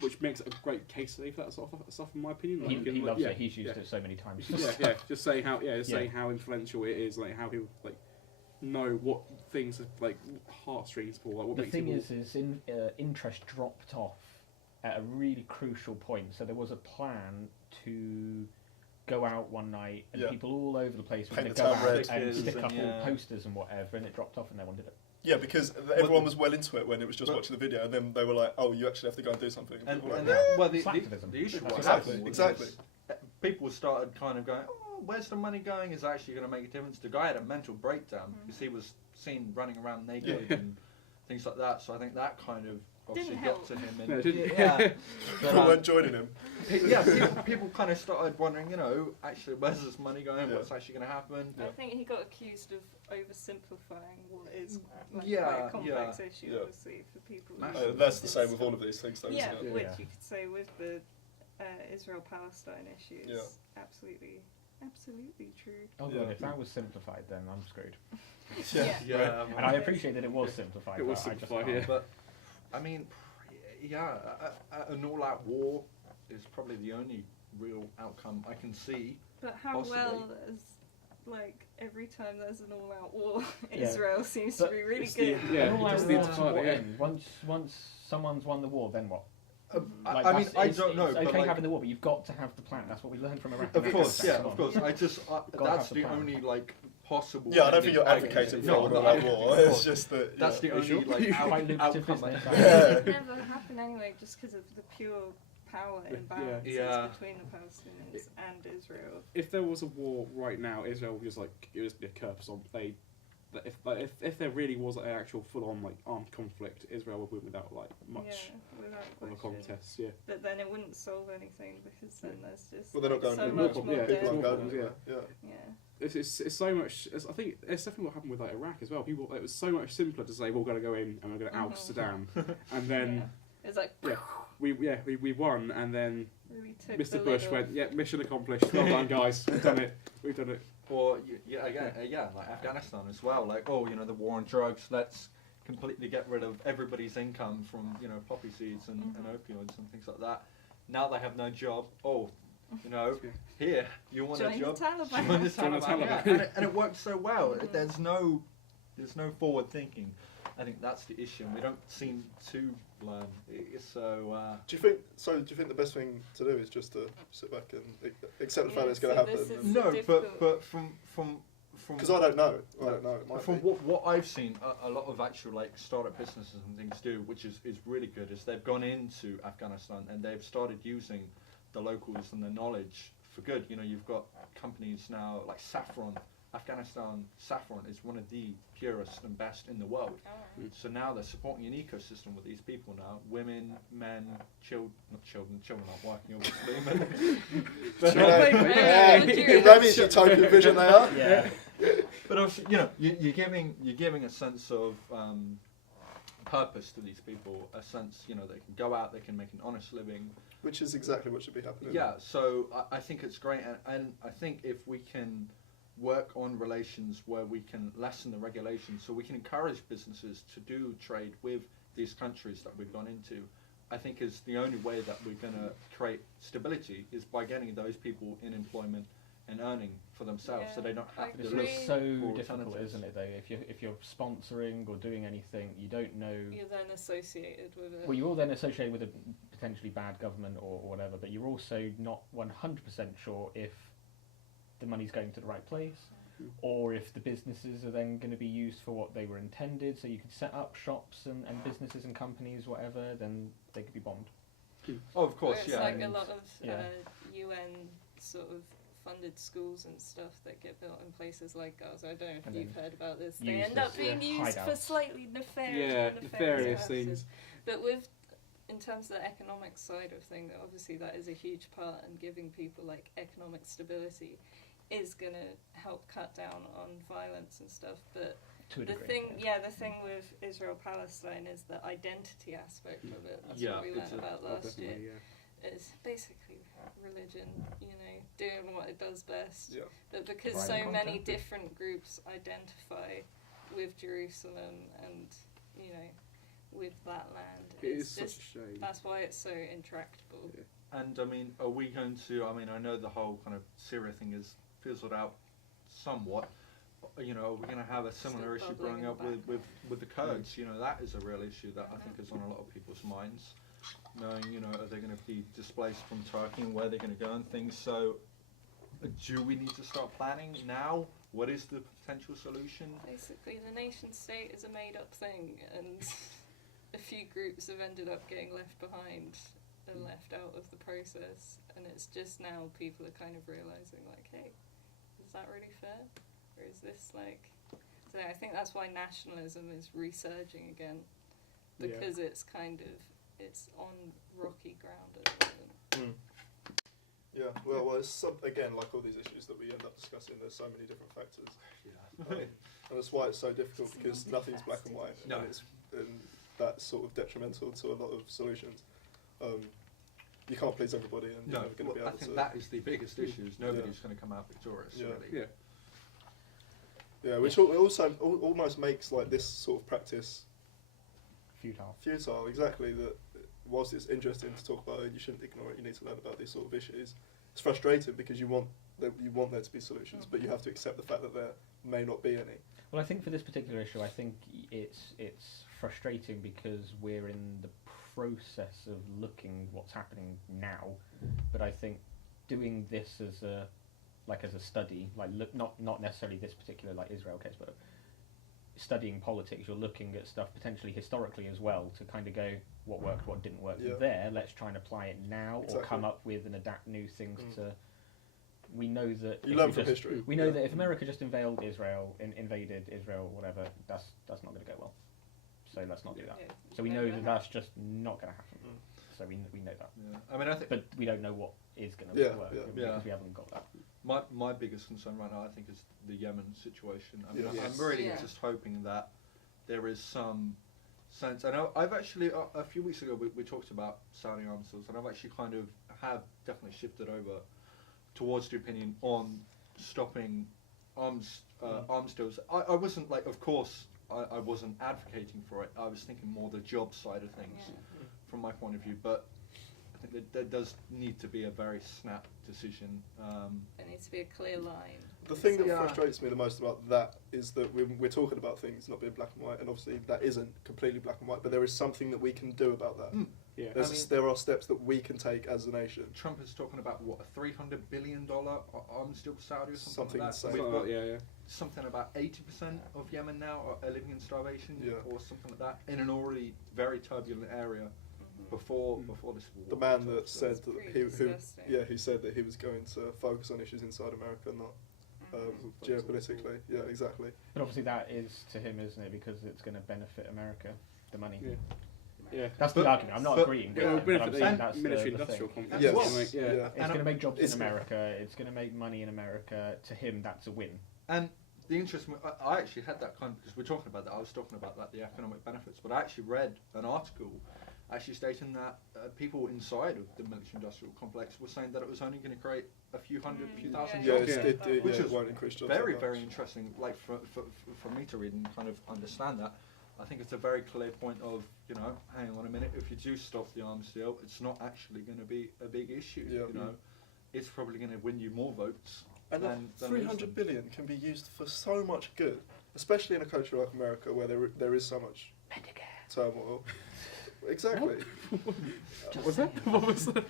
which makes it a great case study for that sort of stuff, in my opinion. he Like, loves yeah, it. He's used yeah. it so many times. yeah, just saying how saying Yeah. how influential it is, like how people like know what things are, like heartstrings for, like what The makes thing people. is interest dropped off at a really crucial point. So there was a plan to go out one night, and Yeah. people all over the place were Paint going the to go town out red. and Stickers stick up and, all yeah. posters and whatever, and it dropped off, and no one did it. Yeah, because everyone was well into it when it was just watching the video, and then they were like, "Oh, you actually have to go and do something." And, people were and like, that, well, It's activism. the issue what Exactly, happened was exactly. people started kind of going, oh, where's the money going? Is it actually going to make a difference? The guy had a mental breakdown because he was seen running around naked Yeah. and things like that. So I think that kind of obviously Didn't got help. to him. No, And it didn't. yeah, people weren't joining him. people kind of started wondering, actually, where's this money going? Yeah. What's actually going to happen? Yeah. I think he got accused of oversimplifying what is like Yeah, quite a complex issue, yeah. obviously, for people. who Massive. That's the it's same with all of these things, though, Yeah, isn't it? which Yeah. you could say with the Israel-Palestine issues. Yeah. Absolutely true. Oh Yeah. god, if that was simplified, then I'm screwed. Yeah. Yeah, And I appreciate that it was simplified. It was but I just simplified, can't. But I mean, yeah, an all-out war is probably the only real outcome I can see. But how Possibly. well as like every time there's an all-out war, Yeah. Israel seems But to be really it's the- good. yeah, An all-out just the war to entire- what yeah. end? Once someone's won the war, then what? I Like, mean, that's- I it's- don't know, It's but okay like, having the war, but you've got to have the plan. That's what we learned from Iraq. of and course, Afghanistan. yeah, Come of on. course. I just Gotta that's have the the plan. only like possible. Yeah, I don't think ending you're I can advocating see. for No, an no, all-out of war. course. It's just that. That's yeah. the only like Quite lucrative outcome. business. Yeah. It would never happen anyway, just because of the pure power Yeah. imbalances Yeah. between the Palestinians and Israel. If there was a war right now, Israel would just like it would just be a curse on they. If there really was like, an actual full-on like armed conflict, Israel would win without like much without of a question. contest. Yeah. But then it wouldn't solve anything because then there's just Well, they're not going so to more much problem, more yeah, dead. People aren't more going problems, anywhere. Yeah. Yeah. It's so much. I think it's definitely what happened with like Iraq as well. People, it was so much simpler to say we're going to go in and we're going to oust Saddam, and then Yeah. It's like yeah. we won, and then really took Mr. the Bush lid went, off. yeah, mission accomplished. Well done, guys. We've done it. We've done it. Or like Afghanistan as well. Like, the war on drugs. Let's completely get rid of everybody's income from poppy seeds and opioids and things like that. Now they have no job. Here you want Join a the job. Taliban. Join the Join the Taliban. Taliban. Yeah. And it worked so well. Mhm. There's no forward thinking. I think that's the issue. We don't seem to learn. Do you think the best thing to do is just to sit back and accept the fact that it's going to so this happen? is- No, difficult. but from Because I don't know. I don't know. It might from be. what I've seen, a lot of actual like startup businesses and things do, which is really good, is they've gone into Afghanistan and they've started using the locals and the knowledge for good. You've got companies now like Saffron. Afghanistan saffron is one of the purest and best in the world. So now they're supporting an ecosystem with these people now. Women, men, children aren't working obviously. But, Yeah. Yeah. Rami's utopian vision they are. Yeah. But obviously, you're giving a sense of purpose to these people, a sense, they can go out, they can make an honest living. Which is exactly what should be happening. Yeah, so I think it's great, and I think if we can work on relations where we can lessen the regulations, so we can encourage businesses to do trade with these countries that we've gone into, I think is the only way that we're going to create stability is by getting those people in employment and earning for themselves, so they don't have to It's look so for difficult, alternatives. isn't it? Though, if you're sponsoring or doing anything, you don't know. You're then associated with it. Well, you're all then associated with a potentially bad government or whatever, but you're also not 100% sure if the money's going to the right place, or if the businesses are then going to be used for what they were intended. So you could set up shops and businesses and companies, whatever, then they could be bombed. Oh, of course, It's yeah. like a and- lot of yeah. UN sort of funded schools and stuff that get built in places like Gaza. I don't know if And you've then heard about this. They used end up as, being yeah, used for hideouts. slightly nefarious nefarious purposes. things. But in terms of the economic side of things, obviously that is a huge part, and giving people like economic stability is going to help cut down on violence and stuff. But To a the degree. the thing with Israel-Palestine is the identity aspect of it. That's Yeah, what we it's learned about last year. Definitely, yeah. It's basically religion, doing what it does best. Yeah. But because Providing so many content. different groups identify with Jerusalem and, with that land, It it's is such just, a shame. that's why it's so intractable. Yeah. And I mean, are we going to? I mean, I know the whole kind of Syria thing is fizzled out somewhat. Are we going to have a similar Still issue bubbling growing in up the with the Kurds? That is a real issue that I think is on a lot of people's minds. Knowing, are they going to be displaced from Turkey and where they're going to go and things. So, do we need to start planning now? What is the potential solution? Basically, the nation state is a made-up thing, and a few groups have ended up getting left behind and left out of the process, and it's just now people are kind of realising, like, hey, is that really fair? Or is this so I think that's why nationalism is resurging again, because it's it's on rocky ground at the moment. Yeah, well, it's again, like all these issues that we end up discussing, there's so many different factors. And that's why it's so difficult, because nothing's black and white, No. and that's sort of detrimental to a lot of solutions. You can't please everybody, and you're No, never going to be I able think to. that is the biggest issue. Is nobody's going to come out victorious. Yeah. Really. Yeah. Yeah, which also almost makes like this sort of practice Futile. futile. Exactly, that whilst it's interesting to talk about it, you shouldn't ignore it. You need to learn about these sort of issues. It's frustrating because you want there to be solutions, but you have to accept the fact that there may not be any. Well, I think for this particular issue, I think it's frustrating because we're in the process of looking what's happening now, but I think doing this as a study, not necessarily this particular Israel case, but studying politics, you're looking at stuff potentially historically as well to kind of go what worked, what didn't work there. Let's try and apply it now, or come up with and adapt new things to. We know that You learn from history. We know that if America just invaded Israel, whatever, that's not going to go well. So let's not do that. Yeah, So we never know that happened. that's just not going to happen. So we know that, Yeah. I mean, I think but we don't know what is going to Yeah, work yeah. because we haven't got that. my biggest concern right now, I think, is the Yemen situation. I mean, Yeah. I'm really Yeah. just hoping that there is some sense. I know I've actually a few weeks ago we talked about Saudi arms deals, and I've actually have definitely shifted over towards the opinion on stopping arms deals. I wasn't of course I wasn't advocating for it. I was thinking more the job side of things from my point of view, but I think that there does need to be a very snap decision. There needs to be a clear line. The thing that Yeah. frustrates me the most about that is that we're talking about things not being black and white, and obviously that isn't completely black and white, but there is something that we can do about that. Yeah. There are steps that we can take as a nation. Trump is talking about what, a $300 billion arms deal with Saudi or something, Something like that. insane. We've got yeah. something about 80% of Yemen now are living in starvation, Yeah. or something like that, in an already very turbulent area before this war. The man that said that pretty disgusting. he said that he was going to focus on issues inside America, not geopolitically. Yeah, exactly. But obviously that is to him, isn't it? Because it's going to benefit America, the money. Yeah. Yeah. That's the But- argument. I'm not but- agreeing with It will it, but I'm benefit saying the that's military the industrial thing. complex. Yes. Yeah. It's going to make jobs It's- in America. It's going to make money in America. To him, that's a win. And the interesting. I actually had that kind of, because we're talking about that. I was talking about like the economic benefits, but I actually read an article actually stating that people inside of the military-industrial complex were saying that it was only going to create a few hundred, few thousand Yeah, jobs. Which it is won't increase jobs very, that very much. interesting. Like for me to read and kind of understand that, I think it's a very clear point of, you know, hang on a minute. If you do stop the arms deal, it's not actually going to be a big issue. Yeah. You know, it's probably going to win you more votes. And that than 300 billion can be used for so much good, especially in a country like America where there is so much turmoil. Exactly. Was that? What was that?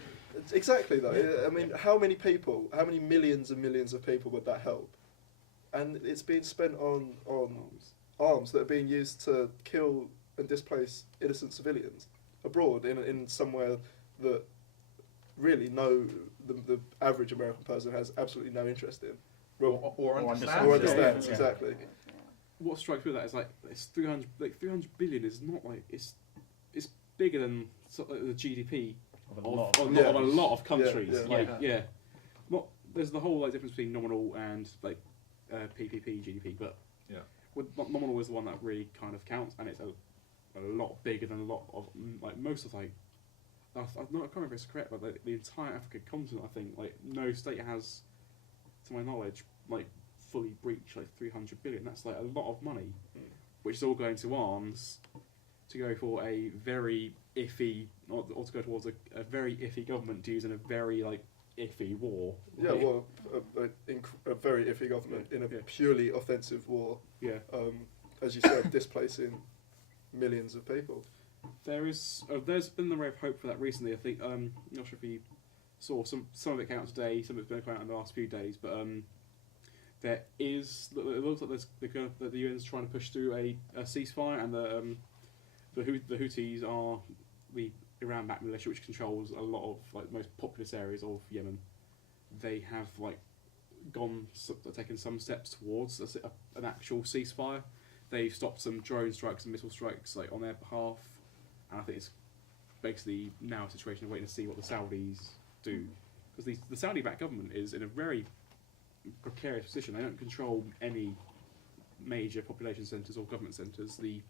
Exactly though. I mean, how many millions and millions of people would that help? And it's being spent on arms that are being used to kill and displace innocent civilians abroad in somewhere that really the average American person has absolutely no interest in. Or understands. Or understands, Yeah. exactly. What strikes me with that is like it's 300 billion is not like it's bigger than sort of the GDP Of of a lot. a lot of countries. Yeah, Like yeah. not there's the whole like difference between nominal and like PPP GDP, but Yeah. with nominal is the one that really kind of counts, and it's a lot bigger than a lot of like most of like I can't remember if it's correct, but like, the entire African continent, I think like no state has, to my knowledge, like fully breached like 300 billion. That's like a lot of money, which is all going to arms to go for a very iffy, or to go towards a very iffy government to use in a very like iffy war. Yeah, well, a very iffy government in a Yeah. purely offensive war, Yeah. as you said, displacing millions of people. There's been the ray of hope for that recently. I think I'm not sure if you saw some of it came out today, some of it's been coming out in the last few days, but there is it looks like that the UN's trying to push through a ceasefire, and the Houthis are the Iran-backed militia which controls a lot of like the most populous areas of Yemen. They have like taken some steps towards an actual ceasefire. They've stopped some drone strikes and missile strikes like on their behalf, and I think it's basically now a situation of waiting to see what the Saudis do, because the Saudi-backed government is in a very precarious position. They don't control any major population centres or government centres. The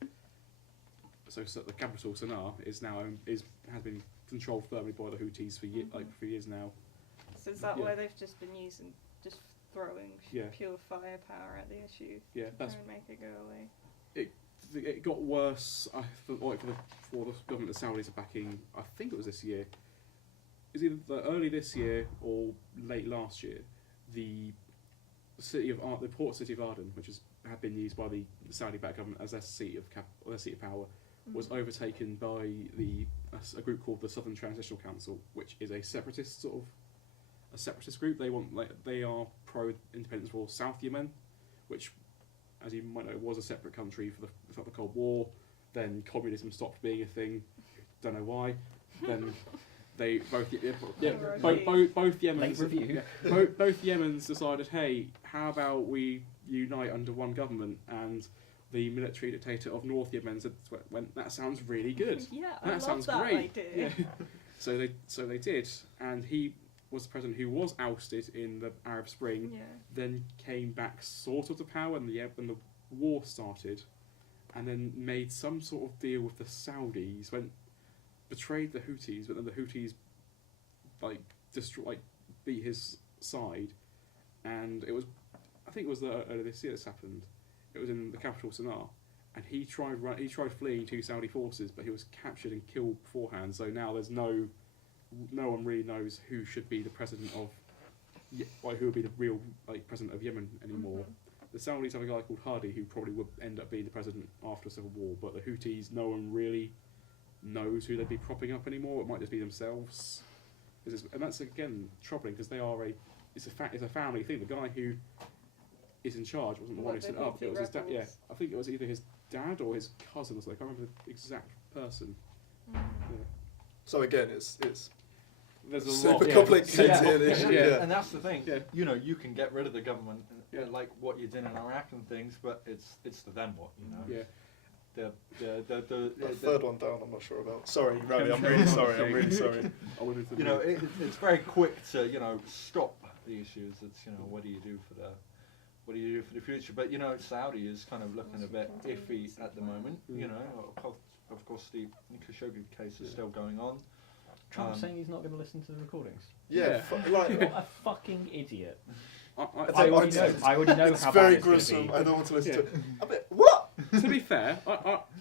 capital Sana'a has been controlled firmly by the Houthis for for years now. So is that Yeah. why they've just been throwing Yeah. pure firepower at the issue Yeah, to that's try and make it go away? it got worse. I thought like for the government the Saudis are backing. I think it was this year. It's either early this year or late last year. The port city of Aden, which had been used by the Saudi-backed government as their seat of power, was overtaken by a group called the Southern Transitional Council, which is a separatist group. They are pro-independence for South Yemen, which, as you might know, was a separate country for the Cold War. Then communism stopped being a thing. Don't know why. Then they both Yemens review. both Yemens decided, hey, how about we unite under one government? And the military dictator of North Yemen went, that sounds really good. Yeah, That I love sounds that great. idea. Yeah. So they did, and he was the president who was ousted in the Arab Spring. Yeah. Then came back sort of to power when the war started, and then made some sort of deal with the Saudis. Betrayed the Houthis, but then the Houthis beat his side, and I think it was earlier this year this happened. It was in the capital Sana'a, and he tried fleeing to Saudi forces, but he was captured and killed beforehand. So now there's no one really knows who should be the president of, who would be the real president of Yemen anymore. The Saudis have a guy called Hadi who probably would end up being the president after a civil war, but the Houthis, no one really knows who they'd be propping up anymore. It might just be themselves, and that's again troubling because it's a family thing. The guy who is in charge wasn't the one who set it up. It was his dad. Yeah, I think it was either his dad or his cousin or something. I can't remember the exact person. Yeah. So again, it's There's a super lot. complicated issue. Yeah. And that's the thing. Yeah. You know, you can get rid of the government, Yeah. like what you did in Iraq and things, but it's the then what, you know. Yeah. The third one down, I'm not sure about. Sorry, Ravi, I'm really sorry. You know, it's very quick to stop the issues. It's what do you do for what do you do for the future? But Saudi is kind of looking a bit iffy at the moment. Of course, the Khashoggi case is still going on. Trump saying he's not going to listen to the recordings. Yeah, what a fucking idiot. I already know it's how very bad gruesome. Be. I don't want to listen to it. A bit, what? To be fair,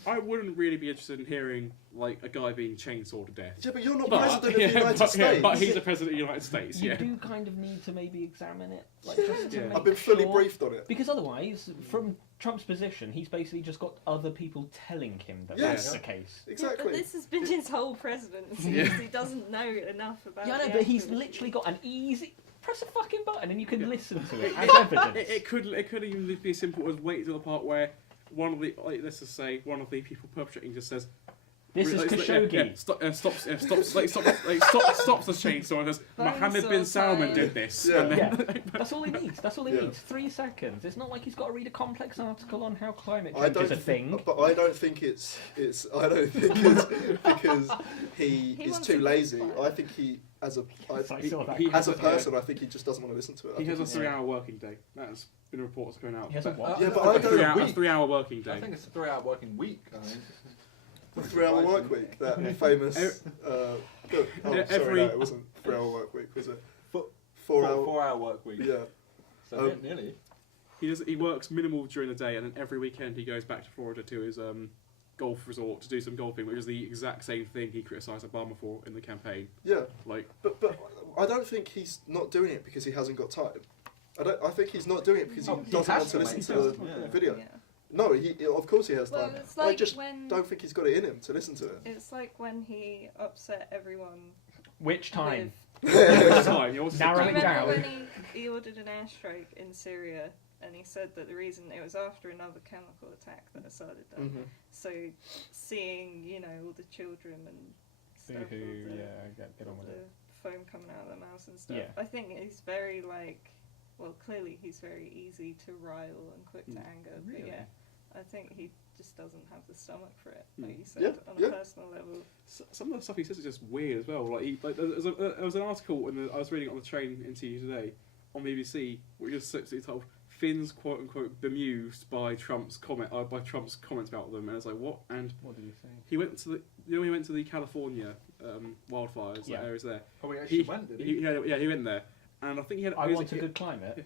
I wouldn't really be interested in hearing like a guy being chainsawed to death. Yeah, but you're not president of the United States. But he's the president of the United States. You do kind of need to maybe examine it. Just to I've been fully briefed on it. Because otherwise, from Trump's position, he's basically just got other people telling him that that's the case. Exactly. But this has been his whole presidency. He doesn't know enough about. Yeah, but he's literally got an easy. Press a fucking button and you can listen to it as evidence. It could even be as simple as wait till the part where one of the let's just say one of the people perpetrating just says, "This is Khashoggi." Stops the chainsaw and says, "Mohammed bin Salman did this." Yeah. And then, That's all he needs. That's all he needs. 3 seconds. It's not like he's got to read a complex article on how climate change is a thing. But I don't think it's because he is too lazy. I think he, as a person, I think he just doesn't want to listen to it. He has a 3-hour working day. That's been reports going out. He has a what? Yeah, but I don't. A 3-hour working day. I think it's a 3-hour working week. I think. The 3-hour work week, that famous book. Oh, sorry, no, it wasn't 3-hour work week, was it? 4-hour work week. Yeah. So nearly. He works minimal during the day, and then every weekend he goes back to Florida to his golf resort to do some golfing, which is the exact same thing he criticised Obama for in the campaign. Yeah. Like, but I don't think he's not doing it because he hasn't got time. I think he's not doing it because he doesn't want to listen to the video. Yeah. No, of course he has time. It's like I just don't think he's got it in him to listen to it. It's like when he upset everyone. Which time? time. You're Narrow it down. When he ordered an airstrike in Syria, and he said that the reason it was after another chemical attack that Assad had done. Mm-hmm. So seeing, all the children and stuff, get on with it. The foam coming out of their mouths and stuff. Yeah. I think he's very clearly he's very easy to rile and quick to anger. Really? But yeah, I think he just doesn't have the stomach for it, like you said, on a personal level. Some of the stuff he says is just weird as well. There was an article I was reading on the train into today on BBC, which is simply told Finn's quote unquote bemused by Trump's comments about them, and I was like, what? And what did he say? He went to he went to the California wildfires, areas there. Oh, he actually went, did he? He went there, and I think he had. I want a good climate.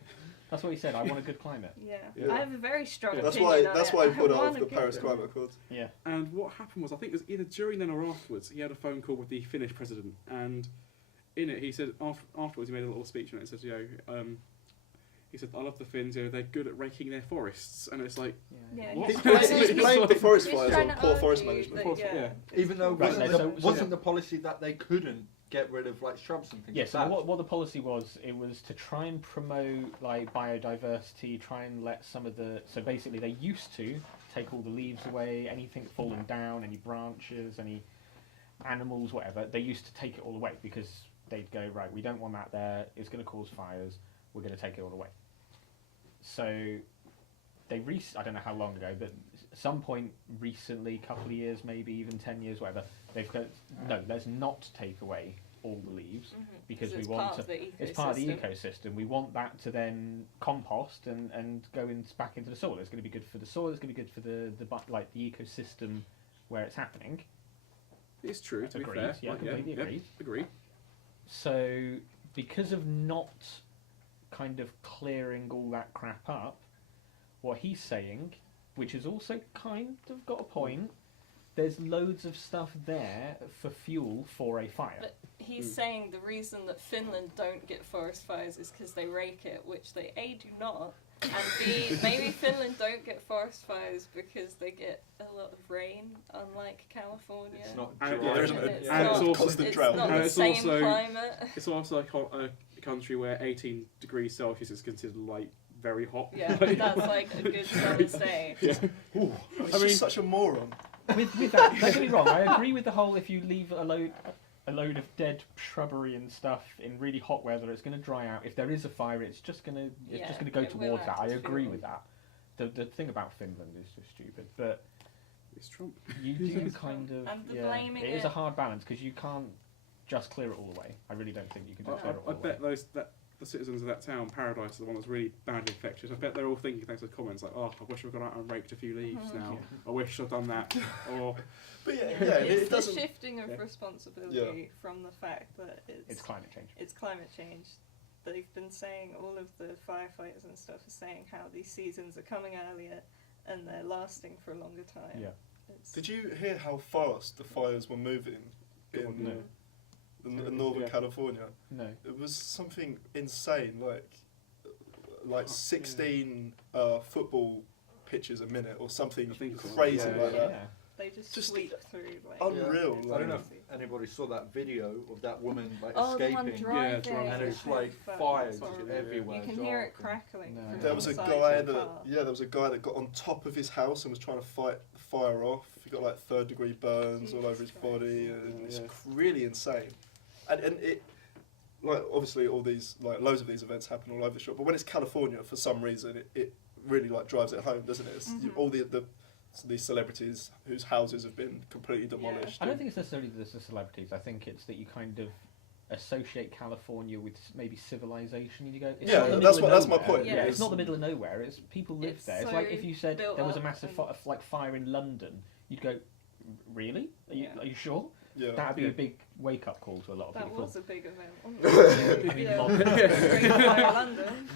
That's what he said. I want a good climate. Yeah. I have a very strong That's opinion on why he put out of the Paris Climate Accord. Yeah. And what happened was, I think it was either during then or afterwards, he had a phone call with the Finnish president, and in it he said afterwards he made a little speech and it said, he said, "I love the Finns. They're good at raking their forests," and it's like, what? He blamed the forest fires on poor forest management. Even though wasn't the policy that they couldn't get rid of shrubs and things. Yes, so what the policy was, it was to try and promote biodiversity, try and let some of the. So basically, they used to take all the leaves away, anything falling down, any branches, any animals, whatever. They used to take it all away because they'd go, right, we don't want that there. It's going to cause fires. We're going to take it all away. So they I don't know how long ago, but at some point recently, couple of years, maybe even 10 years, whatever, they've got, no, let's not take away all the leaves because we want to. It's part of the ecosystem. We want that to then compost and go back into the soil. It's going to be good for the soil. It's going to be good for the ecosystem where it's happening. It's true. To agreed. Be fair. Yeah, completely agreed. Agree. So because of not kind of clearing all that crap up, what he's saying, which has also kind of got a point, there's loads of stuff there for fuel for a fire. But he's saying the reason that Finland don't get forest fires is because they rake it, which they A, do not, and B, maybe Finland don't get forest fires because they get a lot of rain, unlike California. It's not there isn't a constant drought. Not the same climate. It's also a country where 18 degrees Celsius is considered very hot. Yeah, that's a good summer's day. Yeah. He's just such a moron. With that, don't get me wrong, I agree with the whole if you leave a load of dead shrubbery and stuff in really hot weather, it's going to dry out. If there is a fire, it's just going to go towards that. I agree with that. The thing about Finland is just stupid, but it's Trump. You do kind of and blaming it is a hard balance because you can't just clear it all away. I really don't think you can just clear it all away. I bet the citizens of that town, Paradise, are the one that's really badly affected. I bet they're all thinking thanks to the comments like, oh, I wish I'd gone out and raked a few leaves now. I wish I'd done that. Or But yeah, It's it the doesn't. shifting of Yeah. responsibility from the fact that It's climate change. it's climate change. They've been saying, all of the firefighters and stuff are saying how these seasons are coming earlier and they're lasting for a longer time. Yeah. Did you hear how fast the fires were moving in No. in Northern Yeah. California? No. It was something insane, like 16 football pitches a minute or something I think so. crazy Yeah, like that. Yeah. They just Just sweep through. Like, unreal, it's I don't know crazy. if anybody saw that video of that woman like Oh, the one escaping, driving. driving. and it's Oh, like fuck, fires that's horrible. everywhere. You can hear it dark and- crackling. No. through There the was a side guy of the that car. there was a guy that got on top of his house and was trying to fight the fire off. He got like 3rd-degree burns all over his Jesus body, Christ. and Yeah. it's really insane. And it, like, obviously all these, like, loads of these events happen all over the shop, but when it's California, for some reason it really like drives it home, doesn't it? It's Mhm. all these celebrities whose houses have been completely demolished. I don't think it's necessarily the celebrities. I think it's that you kind of associate California with maybe civilization, and you go, it's Yeah, not the that's middle of that's my nowhere. point. Yeah, Yeah, it's- it's not the middle of nowhere. It's people live It's there. It's so like if you said built there was a up massive and- like fire in London, you'd go, really? Yeah. Are you sure? Yeah. That'd be Yeah. a big wake up call to a lot of That people. was a big event. I Wasn't mean, it? modern- Great Fire London.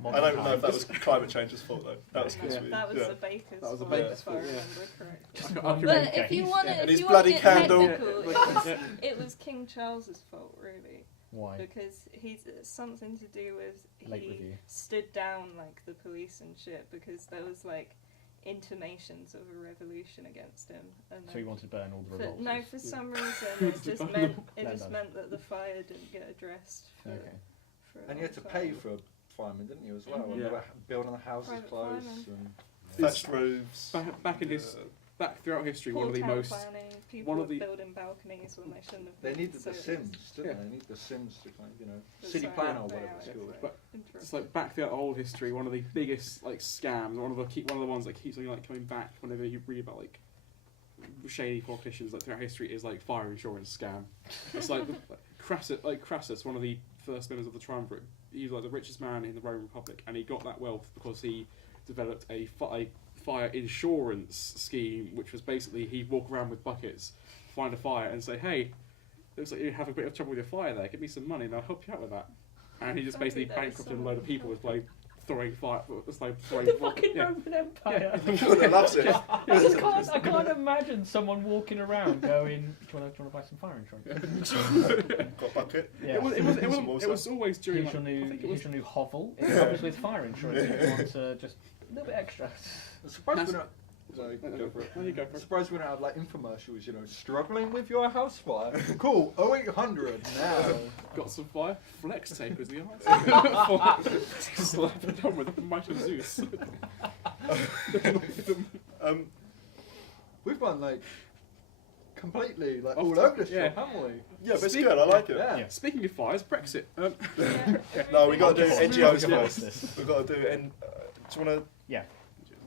modern I don't know if that times. was climate change's fault though. That was No, because that was yeah. the baker's That was the fault, baker's if I fault, yeah. remember correctly. Just But one But baker. if you He's- want to, And if his you bloody want to get candle. technical, it was King Charles's fault, really, Why? because he's something to do with Late he review. stood down like the police and shit because there was like intimations of a revolution against him, and So he wanted to burn all the revolters. no, for some reason it just No. meant that the fire didn't get addressed for, Okay. for a And you had to long pay time. for firemen, didn't you, as well? Mhm. When they Yeah. were building the houses Private close. firemen. And Thatched roofs. Back in his back throughout history, one Poor of the town most planning, people one of were the- building balconies when they shouldn't have. they been, needed so the it was Sims, didn't Yeah. they? They needed the Sims to kind of, the city same planner or layout, whatever it's it's called. like But interesting. it's like back throughout old history, one of the biggest like scams, one of the ones that keeps like coming back whenever you read about like shady politicians like throughout history is like fire insurance scam. It's like Crassus, one of the first members of the triumvirate. He was like the richest man in the Roman Republic, and he got that wealth because he developed a fire insurance scheme, which was basically he'd walk around with buckets, find a fire, and say, "Hey, looks like you have a bit of trouble with your fire there. Give me some money, and I'll help you out with that." And he just basically There was bankrupted a load of people with like throwing fire, throwing The fucking yeah. Roman Empire. Everyone loves it. I can't imagine someone walking around going, "Do you want to buy some fire insurance?" Got a bucket. Yeah. It was always during. Here's your Like, new, I think it was here's your new hovel. It comes with fire insurance if you want to just a little bit extra. I'm surprised we That's- don't. Sorry, go for it. There you go. I'm surprised we don't have like infomercials, struggling with your house fire. Cool, 0800 now. Got some fire. Flex tape is the answer. Slap it on with the might of Zeus. We've gone like completely like Off all topic, over the yeah. shop, haven't we? Yeah, but it's Speak- good. I like it. Yeah. Yeah. Speaking of fires, Brexit. No, we got to do Everything- NGOs everything first. else. We've got to do. Do you want to? Yeah.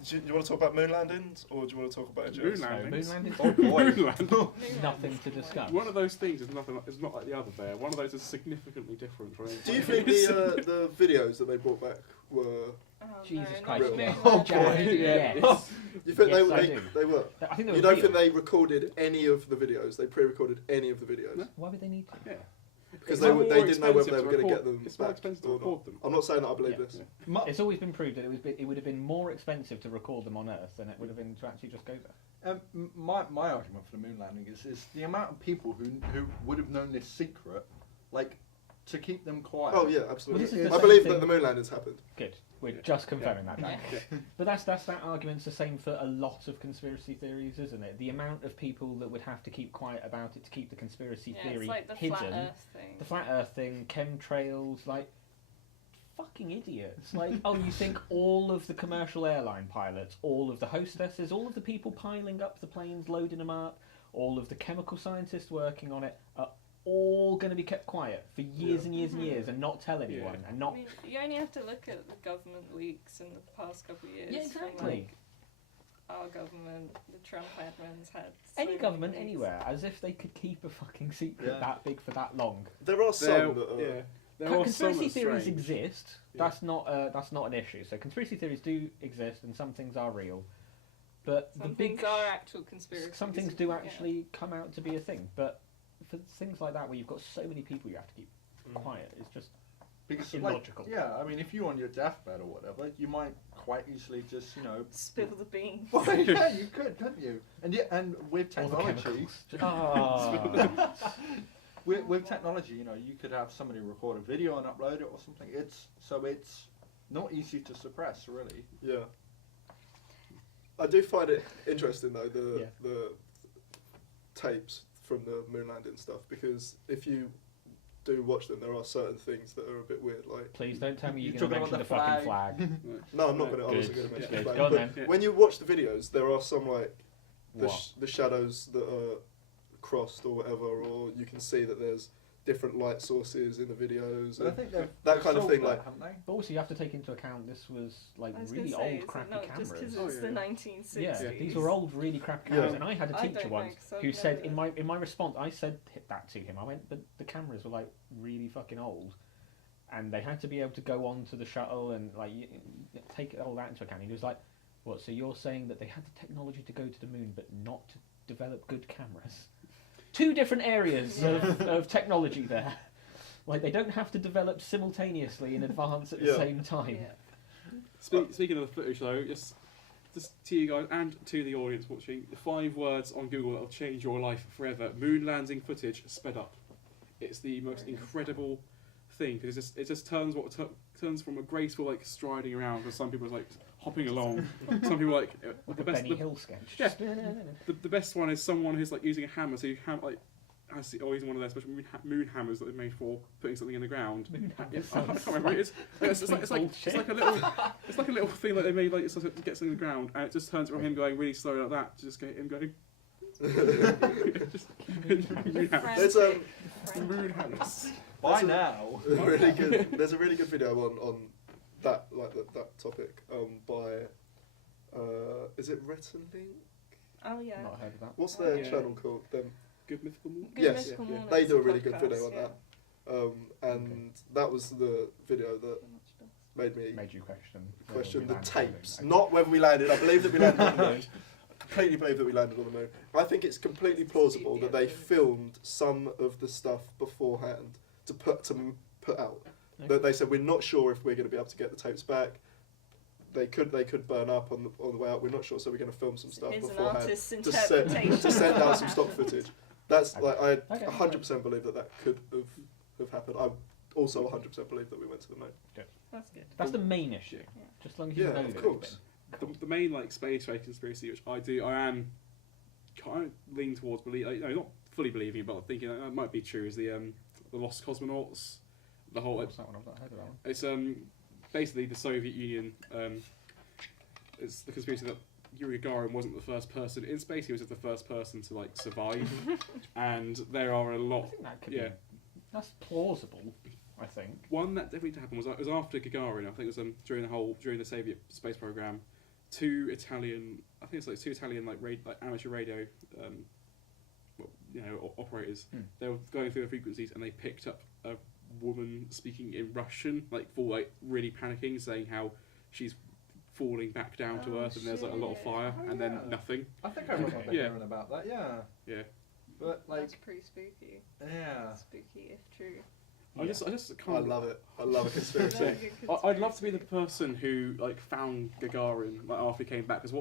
Do you want to talk about moon landings, or do you want to talk about NGOs? Moon No, landings. moon landings. Oh boy. Moonland. Nothing to discuss. One of those things is nothing. Is not like the other. There, one of those is significantly different. Right? Do you think the videos that they brought back were? Oh, Jesus no, Christ. not Real. Moon Oh, Landing. boy. Yes. You think Yes, I they do. they were? I think they were You don't real. think they recorded any of the videos? They pre-recorded any of the videos No. Why would they need to? Yeah. because It's they more didn't know whether expensive they were to going to get record- them It's more back expensive to or not. record them. I'm not saying that I believe Yeah. this. My, It's always been proved that it would have been more expensive to record them on Earth than it would have been to actually just go there. my argument for the moon landing is the amount of people who would have known this secret, like, to keep them quiet. Oh yeah, Well, absolutely. this is the I same believe thing- that the moon landings happened. Good. We're Yeah. just confirming that. Dan. Yeah. But that's that argument's the same for a lot of conspiracy theories, isn't it? The amount of people that would have to keep quiet about it to keep the conspiracy Yeah, theory it's like the hidden. flat Earth thing. The flat Earth thing, chemtrails, like fucking idiots. Like, oh, you think all of the commercial airline pilots, all of the hostesses, all of the people piling up the planes, loading them up, all of the chemical scientists working on it are all going to be kept quiet for years Yeah. and years and Mhm. years and not tell anyone Yeah. and not. I mean, you only have to look at the government leaks in the past couple of years. Yeah, from, exactly. like, our government, the Trump admins had so Any many government leaks. anywhere, as if they could keep a fucking secret Yeah. that big for that long. There are some that are. Yeah. there are some conspiracy that's theories strange. exist. Yeah. That's not an issue. So conspiracy theories do exist, and some things are real. But Some the big things are actual conspiracies. some things do yeah. actually come out to be a thing. But for things like that, where you've got so many people you have to keep quiet, it's just Because, illogical. Like, yeah, I mean, if you're on your deathbed or whatever, you might quite easily just, Spill the beans. Well, yeah, you could, couldn't you? And yeah, and with all the technology, chemicals. with technology, you could have somebody record a video and upload it or something. It's not easy to suppress, really. Yeah. I do find it interesting though the tapes from the moon landing stuff, because if you do watch them, there are certain things that are a bit weird. Like, Please don't tell me you're You're going to talking mention the about the fucking flag. no, I'm not No, going to. I wasn't good, going to mention good. the flag. Go on But then. when you watch the videos, there are some like What? the shadows that are crossed or whatever, or you can see that there's different light sources in the videos. But I And think that they've kind of solved thing, that, like- haven't they? But also you have to take into account this was like I was really gonna say, old, is it crappy not cameras. just because Oh, it's yeah. the 1960s? Yeah, these were old, really crappy cameras, Yeah. and I had a I teacher don't know, once 'cause I've who said never- in my response, I said that to him. I went, but the cameras were like really fucking old, and they had to be able to go on to the shuttle and like take all that into account. He was like, "What? So you're saying that they had the technology to go to the moon, but not to develop good cameras? Two different areas of technology there. Like they don't have to develop simultaneously in advance at the Yeah. same time." Yeah. Speaking of the footage, though, just to you guys and to the audience watching, the 5 words on Google that will change your life forever: moon landing footage sped up. It's the most incredible thing because it just turns turns from a graceful like striding around, for some people it's like hopping along. Some people like Like the a best. Benny Hill sketch. Yeah. The best one is someone who's like using a hammer, so you or using one of their special moon hammers that they've made for putting something in the ground. Moon Yeah, hammers I can't sounds remember. It's like a little. It's like a little thing that they made like so to get something in the ground, and it just turns from him going really slow like that to just get him going. Just moon hammers. There's Moon hammers. By That's a- now. really good. There's a really good video on that that topic by is it Rhett and Link? Oh yeah. Not heard of that. What's their Yeah. channel called? Them. Good mythical morning. Good Yes, Mythical yeah. Mornings, They do a the really good podcast, video on yeah. that. And that was the video that made me Made you question. question whether the we landed tapes, on the moon. not whether we landed. I believe that we landed on the moon. I completely believe that we landed on the moon. I think it's completely plausible that they filmed some of the stuff beforehand to put out. That they said we're not sure if we're going to be able to get the tapes back. They could burn up on the way out. We're not sure, so we're going to film some stuff Here's an beforehand artist's to send interpretation. out some stock footage. That's Okay. like I Okay. 100% believe that could have happened. I also 100% believe that we went to the moon. That's good. That's the main issue. Yeah. Just as long as you Yeah, know of that it's course. The main like space race conspiracy, which I am kind of leaning towards not fully believing, but thinking that might be true, is the lost cosmonauts. The whole What's that one? I've not heard of that one. it's basically the Soviet Union. It's the conspiracy that Yuri Gagarin wasn't the first person in space; he was just the first person to like survive. And there are a I lot. think that could Yeah. be. That's plausible. I think. One that definitely happened was after Gagarin. I think it was during the Soviet space program. Two Italian amateur radio operators. They were going through the frequencies and they picked up a woman speaking in Russian, really panicking, saying how she's falling back down to Oh, earth and there's like a lot of fire shit. and then Oh, yeah. nothing. I think I remember Yeah. hearing about that, yeah. Yeah. But, That's pretty spooky. yeah. Spooky if true. I just I can't. love it. I love a conspiracy. Very good I'd love to be the conspiracy. person who found Gagarin after he came back, because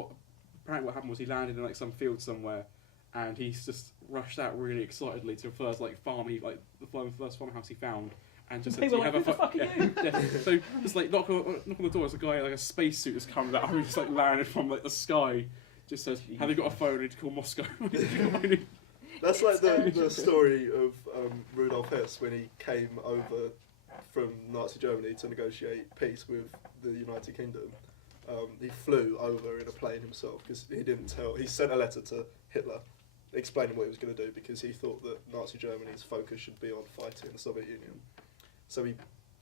apparently what happened was he landed in some field somewhere, and he's just rushed out really excitedly to the first farm the first farmhouse he found, and just They said, "Do were you like, have a "Who the fuck are you?" Yeah. So just knock on the door. There's a guy a spacesuit has come out, who just landed from the sky. Just says, "Have you got a phone? I need to call Moscow." That's like It's the urgent. story of Rudolf Hess when he came over from Nazi Germany to negotiate peace with the United Kingdom. He flew over in a plane himself because he didn't tell. He sent a letter to Hitler explaining what he was going to do because he thought that Nazi Germany's focus should be on fighting the Soviet Union. So he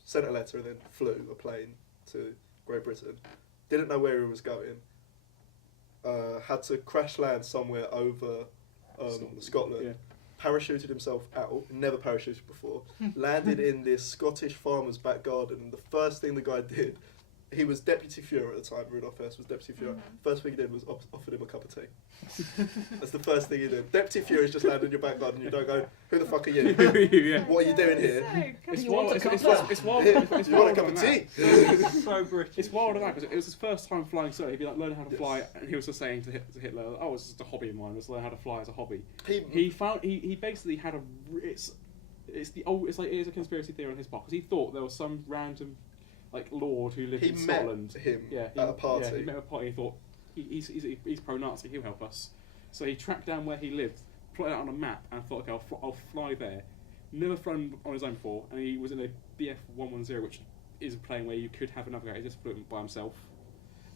sent a letter and then flew a plane to Great Britain. Didn't know where he was going. Had to crash land somewhere over Scotland. Yeah. parachuted himself out, never parachuted before, landed in this Scottish farmer's back garden, and the first thing the guy did, he was deputy Fuhrer at the time, Rudolf Hess was deputy Fuhrer, first thing he did was offered him a cup of tea. That's the first thing he did. Deputy Fuhrer is just landed in your back garden, you don't go, who the fuck are you? Yeah. What are you doing here? It's You wild. want a It's cup of- wild. It's You want a wild cup on of that. tea? So British. It's wild on that because it was his first time flying solo. He'd be like learning how to Yes. fly, and he was just saying to Hitler, "Oh, it's just a hobby of mine. Let's learn how to fly as a hobby." He He basically had a it's it is a conspiracy theory on his part because he thought there was some random like lord who lived he in met Scotland. him Yeah, at a party. Yeah, he met at a party. He thought he's pro-Nazi. He'll help us. So he tracked down where he lived, plotted it out on a map, and thought, okay, I'll fly there. Never flown on his own before, and he was in a BF 110, which is a plane where you could have another guy. He just flew it by himself,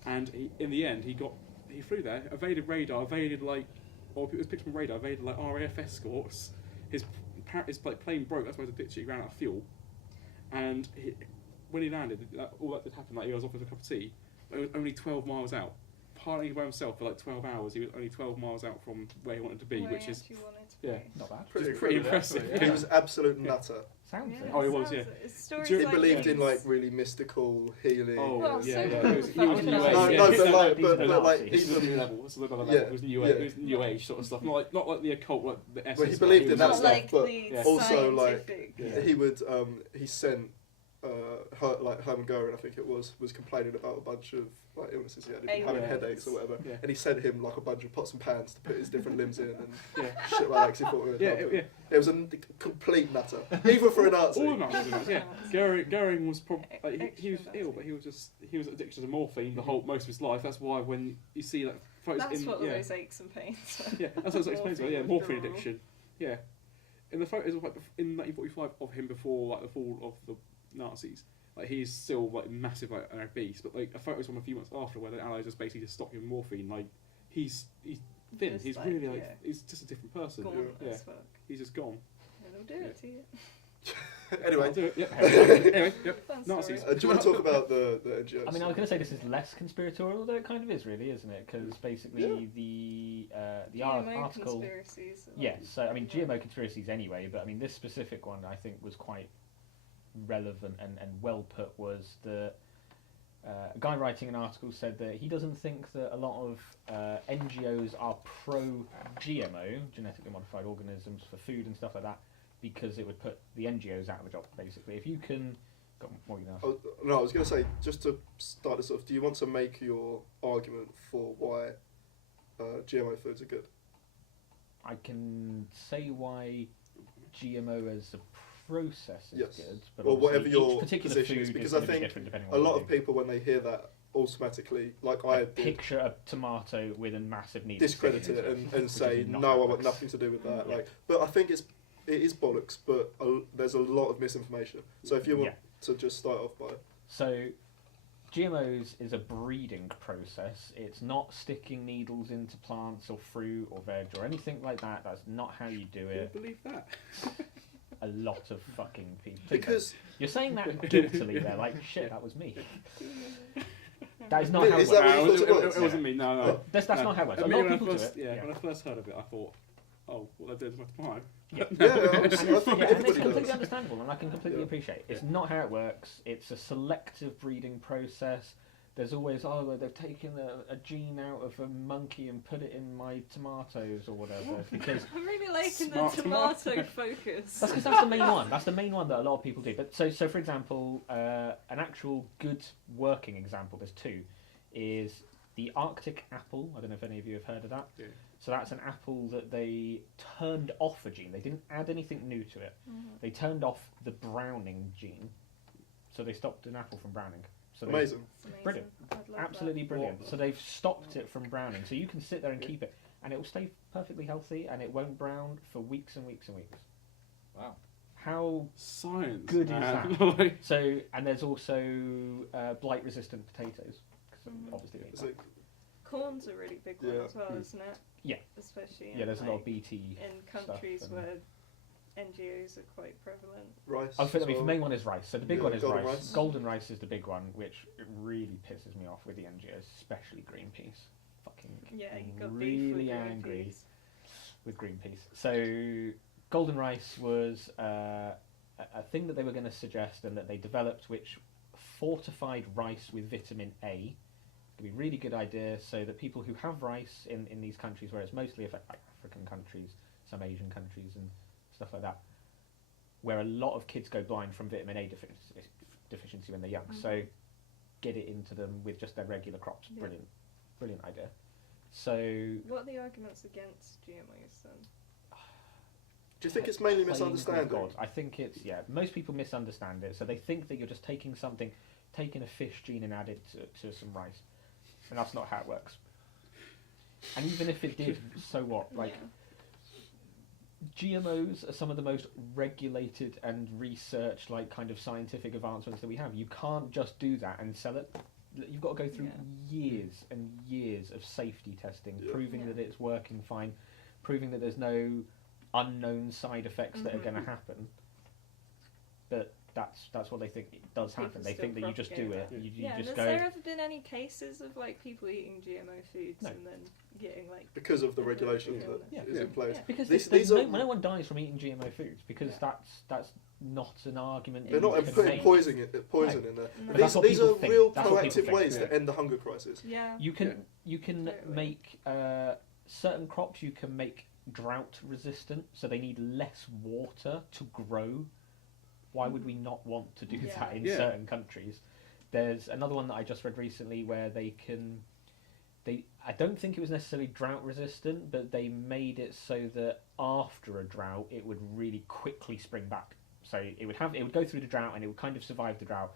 and in the end he flew there, evaded radar, evaded it was picked from radar, evaded like RAF escorts. His plane broke. That's why the picture he ran out of fuel, and when he landed, all that did happen. Like he was offered a cup of tea, but it was only 12 miles out. Piloting by himself for like 12 hours, he was only 12 miles out from where he wanted to be, Where which he is actually wanted to yeah. be. Not bad. pretty impressive. actually, He yeah. was absolute nutter. Sounds Yeah, it. Oh, he was, sounds yeah. it. His story's He He like believed in he's- like really mystical healing. Oh, Well, yeah, so yeah. do He was the new age. fucking Yeah, Nazis. yeah. No, He's but not- like- he's but- not but, like, Nazi. he's It's the- another level. It's another level. Yeah, It was new yeah. age. It was new age sort of stuff. Not like the occult, like the essence. Well, he but believed in was that Not just- stuff, like but the also, like, scientific. Yeah. He would he sent Hermann Goering, I think it was complaining about a bunch of like illnesses he had, he'd been having Aliens. headaches or whatever, Yeah. and he sent him like a bunch of pots and pans to put his different limbs in and Yeah. shit like that 'cause he thought it would help him. Yeah. It was a complete nutter, even for a Nazi. All the Nazis were nuts, yeah. Goering was probably he was Extra ill, but he was addicted to morphine most of his life. That's why when you see like photos That's in what all yeah, those aches and pains are. yeah, that's what it explains. Well, yeah, morphine withdrawal. addiction. Yeah, in the photos of like in 1945 of him before like the fall of the Nazis, like he's still like massive, like an obese. But like a photos from a few months after where the Allies just basically just stopped him morphine. Like he's thin. Just He's like, really like yeah. he's just a different person. Gone Yeah, as fuck. he's just gone. It'll do it to you. Anyway, I'll do it, yep. Anyway, yep. Fun Nazis. story. do you want to talk about the NGOs? I mean, I was going to say this is less conspiratorial, although it kind of is, really, isn't it? Because basically the GMO article. conspiracies. are Yes, like- so I mean GMO conspiracies anyway, but I mean this specific one I think was quite relevant and well put. Was the a guy writing an article said that he doesn't think that a lot of NGOs are pro GMO, genetically modified organisms for food and stuff like that, because it would put the NGOs out of a job. Basically, if you can, what you know. Oh, no, I was going to say, just to start this off, do you want to make your argument for why GMO foods are good? I can say why GMO as a process is Yes. good, but Or obviously whatever your each particular position food is, because gonna I be think different depending on A what lot you of do. people, when they hear that, automatically, like I did, Picture a tomato with a massive needle. discredit sticking it into and which say, is not no, how it I want works. nothing to do with that. Yeah. Like, but I think it is bollocks, but there's a lot of misinformation. So if you want to just start off by... So, GMOs is a breeding process. It's not sticking needles into plants or fruit or veg or anything like that. That's not how you do Can you it. believe that? A lot of fucking people. Because... You're saying that guiltily there, like, shit, that was me. That is not how it Is works. that what you thought it was? It wasn't me. No. That's No. not how it works. A Me, lot of when I people first, do it. yeah, when I first heard of it, I thought, oh, what they're doing is my time. Yeah. Yeah, And I it's, think yeah, and it's everybody completely does. understandable, and I can completely Yeah. appreciate it. It's not how it works. It's a selective breeding process. There's always, well, they've taken a gene out of a monkey and put it in my tomatoes or whatever. Because I'm really liking the Smart tomato focus. that's because that's the main one. That's the main one that a lot of people do. But so for example, an actual good working example, there's two, is the Arctic apple. I don't know if any of you have heard of that. Yeah. So that's an apple that they turned off a gene. They didn't add anything new to it. They turned off the browning gene. So they stopped an apple from browning. So they- Amazing. It's amazing. Brilliant. I'd love absolutely brilliant. What? So they've stopped it from browning. So you can sit there and Yeah. keep it, and it will stay perfectly healthy, and it won't brown for weeks and weeks and weeks. Wow. How Science. Good is man. that? Like, so? And there's also blight-resistant potatoes. 'Cause Mhm. obviously, they eat Is that. it, Corn's a really big one Yeah. as well, Mm. isn't it? Yeah. Especially Yeah, there's a lot of like, BT. in stuff countries and- where NGOs are quite prevalent. rice? I mean, as the well? main one is rice. So the big Yeah, one is golden rice. rice. Golden rice is the big one, which really pisses me off with the NGOs, especially Greenpeace. Fucking Yeah, you got beef with really your angry MPs. with Greenpeace. So golden rice was a thing that they were going to suggest and that they developed, which fortified rice with vitamin A. It'd be a really good idea so that people who have rice in these countries, where it's mostly like African countries, some Asian countries and stuff like that, where a lot of kids go blind from vitamin A deficiency when they're young. So get it into them with just their regular crops. Yeah. Brilliant idea. So What are the arguments against GMOs then? Do you think it's mainly playing with misunderstanding? God. I think it's, most people misunderstand it. So they think that you're just taking a fish gene and add it to some rice. And that's not how it works. And even if it did, so what? Like, GMOs are some of the most regulated and researched, like, kind of scientific advancements that we have. You can't just do that and sell it. You've got to go through years and years of safety testing, proving that it's working fine, proving that there's no unknown side effects that are going to happen. But that's what they think it does happen. People They think that you just do it. that. You Yeah, and just has go. there ever been any cases of like people eating GMO foods No. and then getting like Because of the regulations Yeah. that is in place. Yeah. Because These no are- no one dies from eating GMO foods because that's not an argument. They're that not you can putting make. poison in there. But that's what These are people think. real That's what people proactive think. ways to end the hunger crisis. Yeah. You can Totally. make certain crops. You can make drought resistant, so they need less water to grow. Why would we not want to do Yeah. that in Yeah. certain countries? There's another one that I just read recently where I don't think it was necessarily drought resistant, but they made it so that after a drought it would really quickly spring back. So it would go through the drought and it would kind of survive the drought,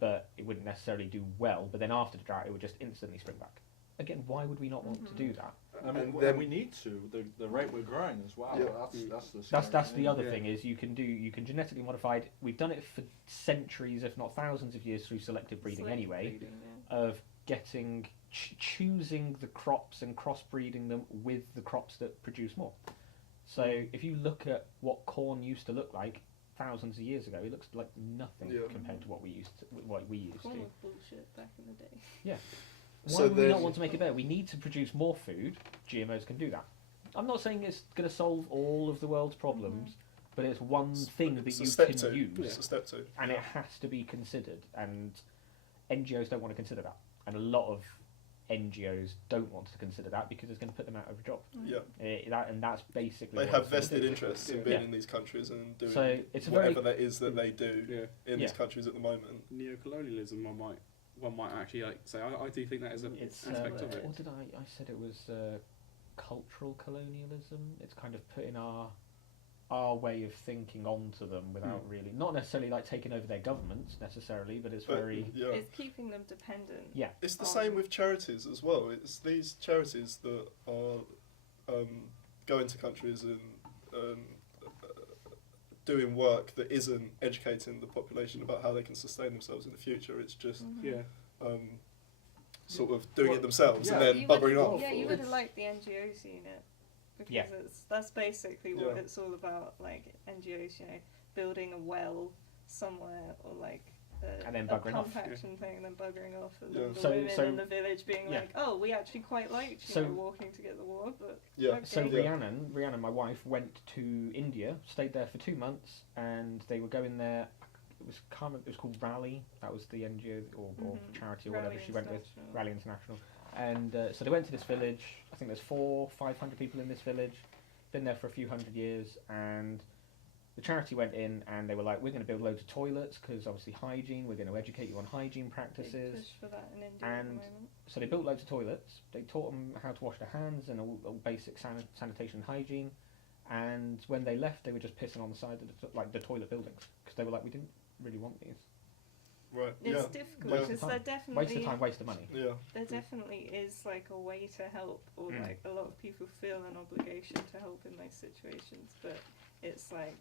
but it wouldn't necessarily do well. But then after the drought it would just instantly spring back. Again, why would we not want to do that? I mean, And then- we need to. The rate we're growing as well. Yeah. That's the. That's scary the thing. other Yeah. thing is you can genetically modify it. We've done it for centuries, if not thousands of years, through selective breeding Selective anyway, breeding, of getting choosing the crops and crossbreeding them with the crops that produce more. So if you look at what corn used to look like thousands of years ago, it looks like nothing Yeah. compared to what we used to. Corn was bullshit back in the day. Why So would we then- not want to make it better? We need to produce more food. GMOs can do that. I'm not saying it's going to solve all of the world's problems, but it's one thing that It's a you step can two. use, It's a step two. and it has to be considered. And NGOs don't want to consider that, and a lot of NGOs don't want to consider that because it's going to put them out of a job. Yeah. And that's basically They what have it's gonna vested do. interests in Yeah. being Yeah. in these countries and doing So it's a whatever very that is that they do in these Yeah. countries at the moment. Neo-colonialism, one might actually say. I do think that is an it's aspect of it. what did I said it was cultural colonialism. It's kind of putting our way of thinking onto them without really, not necessarily like taking over their governments necessarily, but it's But, very yeah. It's keeping them dependent. Yeah. It's the on- same with charities as well. It's these charities that are going to countries and doing work that isn't educating the population about how they can sustain themselves in the future. It's just Yeah. sort of doing Well, it themselves and yeah. then You buggering would, off. yeah, you or- would have liked the NGOs unit because Yeah. that's basically what Yeah. it's all about. Like NGOs, building a well somewhere or like And then a buggering pump off. action thing, and then buggering off, and Yeah. then the So- women so- in the village being yeah. like, "Oh, we actually quite liked So- walking to get the water, but Yeah. okay." So Yeah. Rhiannon, my wife, went to India, stayed there for 2 months, and they were going there. It was called Rally. That was the NGO or charity or whatever Rally she went with. International. Rally International. And so they went to this village. I think there's 400-500 people in this village. Been there for a few hundred years, and the charity went in and they were like, "We're going to build loads of toilets because obviously hygiene. We're going to educate you on hygiene Big practices." push for that in India at the And moment. So they built loads of toilets. They taught them how to wash their hands and all basic sanitation and hygiene. And when they left, they were just pissing on the side of the toilet buildings because they were like, "We didn't really want these. Right. It's Yeah. difficult Waste of because time. there Waste definitely of time, waste of money." Yeah. there definitely is like a way to help, or Mm. like a lot of people feel an obligation to help in those situations, but it's like,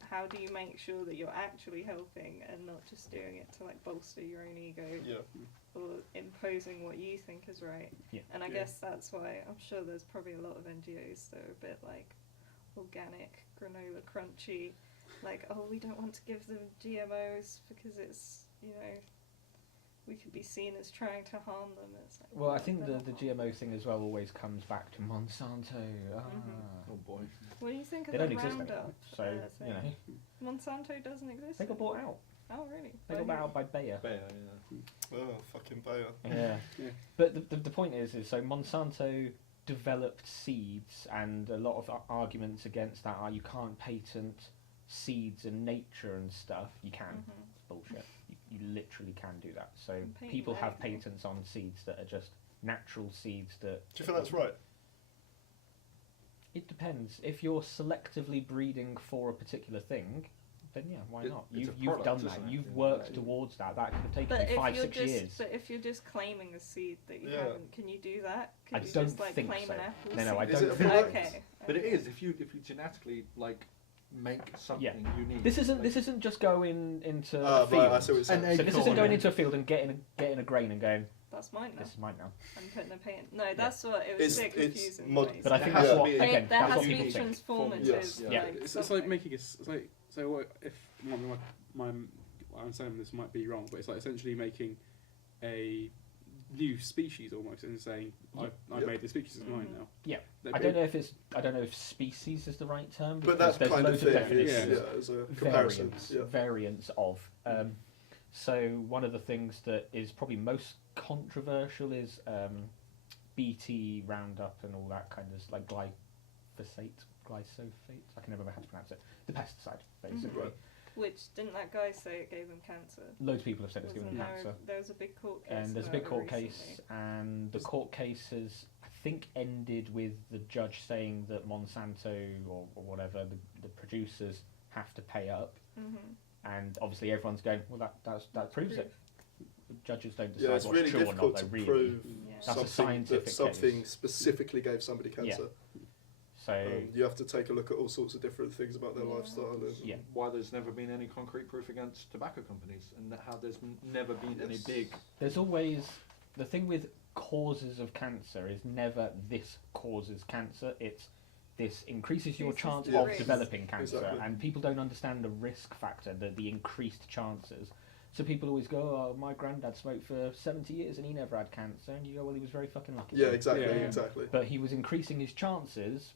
how do you make sure that you're actually helping and not just doing it to like bolster your own ego Yeah. or imposing what you think is right? Yeah. And I Yeah. guess that's why I'm sure there's probably a lot of NGOs that are a bit like organic, granola crunchy, like, oh, we don't want to give them GMOs because it's, we could be seen as trying to harm them. It's like, Well, I no, think they're the not GMO harmful. thing as well always comes back to Monsanto. Oh boy. What do you think of They the don't exist Roundup? anymore, so thing? you know Monsanto doesn't exist. they got bought anymore? out. Oh, really? They By got bought who? out by Bayer. Bear, yeah. Oh, fucking Bayer. Yeah. Yeah. But the point is so Monsanto developed seeds, and a lot of arguments against that are you can't patent seeds in nature and stuff. You can. Mhm. It's bullshit. You literally can do that. So can patent people have anything. patents on seeds that are just natural seeds that... Do you think that's right? It depends. If you're selectively breeding for a particular thing, then yeah, why It- not? it's a You've done product, that. isn't it? You've Yeah. worked towards that. That could have taken But you if 5, you're 6 just, years. but if you're just claiming a seed that you Yeah. haven't, can you do that? Can I you don't just like think claim so. an apple No, no, I seed? Is don't it think a so. Okay. But it okay. is if you genetically like make something unique. This isn't like, this isn't just going into Ah, a field. right, I see what you're saying. And So this acorn isn't going and- into a field and getting a grain and going, That's mine now. this is mine now. I'm putting a paint. No, that's what it was a bit It's confusing. mod- what you But I said. think There that's has what to be- again. There That's has what to be people think. transformative. Yes. Yeah. It's something. like making it's like so what if my I'm saying this might be wrong, but it's like essentially making a new species almost and saying I've Yeah. made the species as mine Mhm. now. Yeah. That- I don't know if species is the right term. But because that's there's kind of loads thing. definitions. Yeah, as a comparison. variants, Yeah. variants of. So one of the things that is probably most controversial is BT Roundup and all that kind of like glyphosate. I can never remember how to pronounce it. The pesticide, basically. Right. Which didn't that guy say it gave him cancer? Loads of people have said it's given Wasn't them there, cancer. there was a big court case. And there's a about big it court case, recently. and the court case has, I think, ended with the judge saying that Monsanto or whatever, the producers have to pay up. Mhm. And obviously everyone's going, well, that proves it. Judges don't decide Yeah, it's what's really true or not, difficult though, to really. prove Yeah. That's a something scientific that something case. specifically gave somebody cancer. So, You have to take a look at all sorts of different things about their Yeah. lifestyle. And yeah. why there's never been any concrete proof against tobacco companies, and how there's never been any Yes. big. there's always, the thing with causes of cancer is never this causes cancer, it's this increases your Increases chance the of risk. developing cancer. Exactly. And people don't understand the risk factor, the increased chances. So people always go, oh, my granddad smoked for 70 years and he never had cancer. And you go, well, he was very fucking lucky. Yeah, exactly, Yeah. exactly. But he was increasing his chances,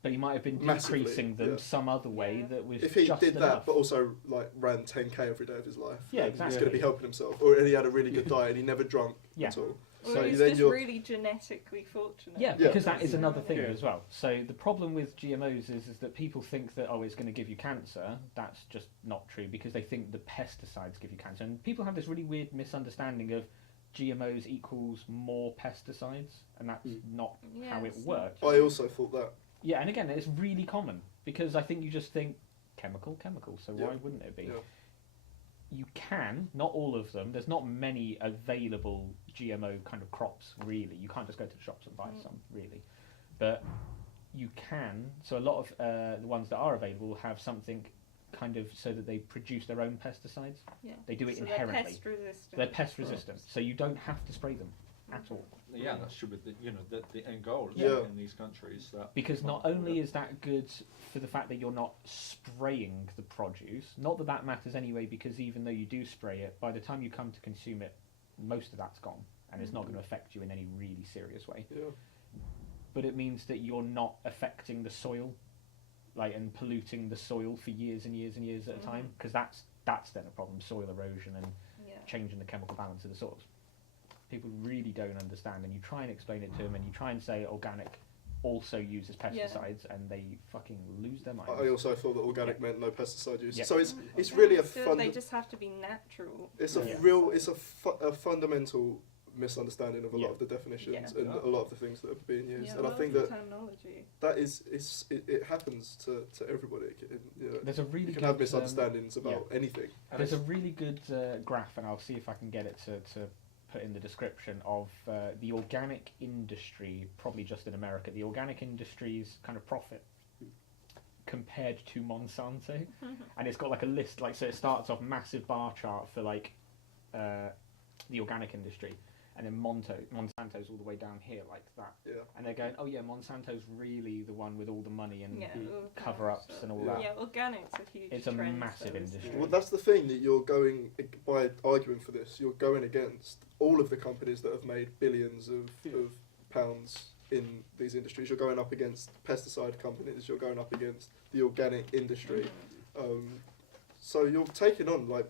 but he might have been Massively, decreasing them yeah. some other way Yeah. that was If he just did enough. that, but also like ran 10k every day of his life, Yeah, then exactly. he's going to be helping himself. Or and he had a really good diet and he never drunk Yeah. at all. Or So he's then just you're- really genetically fortunate. Yeah, Yeah. because that is You know another what I thing mean? Yeah. as well. So the problem with GMOs is that people think that, oh, it's going to give you cancer. That's just not true because they think the pesticides give you cancer. And people have this really weird misunderstanding of GMOs equals more pesticides, and that's not Yeah, how it it's not. works. I also thought that. Yeah, and again, it's really common because I think you just think chemical, so Yeah. why wouldn't it be? Yeah. You can, not all of them, there's not many available GMO kind of crops, really. You can't just go to the shops and buy some, really. But you can, so a lot of the ones that are available have something kind of so that they produce their own pesticides. Yeah. They do it So inherently. They're pest resistant. They're pest resistant, so you don't have to spray them at all. Yeah, that should be the end goal Yeah. in these countries. That Because not only is that good for the fact that you're not spraying the produce, not that that matters anyway, because even though you do spray it, by the time you come to consume it, most of that's gone, and it's not going to affect you in any really serious way. Yeah. But it means that you're not affecting the soil, like, and polluting the soil for years and years and years at a time, because that's then a problem, soil erosion and Yeah. changing the chemical balance of the soils. People really don't understand, and you try and explain it to them, and you try and say organic also uses pesticides, and they fucking lose their minds. I also thought that organic meant no pesticide use. Yeah. So it's Yeah, really a still, they fun. just have to be natural. It's a Yeah. real. It's a fundamental misunderstanding of a Yeah. lot of the definitions Yeah. and a lot of the things that are being used. Yeah, and I love think the that terminology. that it happens to everybody. You know, There's a really you can good, have misunderstandings about anything. And There's a it's- really good graph, and I'll see if I can get it to put in the description of the organic industry, probably just in America, the organic industry's kind of profit compared to Monsanto, and it's got like a list, like, so it starts off massive bar chart for like the organic industry, and then Monsanto's all the way down here like that. Yeah. And they're going, oh yeah, Monsanto's really the one with all the money and Yeah, the all the cover-ups stuff. and all Yeah. that. Yeah, organics are huge. It's a trend, massive so it's- industry. Well, that's the thing that you're going by arguing for this. You're going against all of the companies that have made billions of pounds in these industries. You're going up against pesticide companies. You're going up against the organic industry. So you're taking on like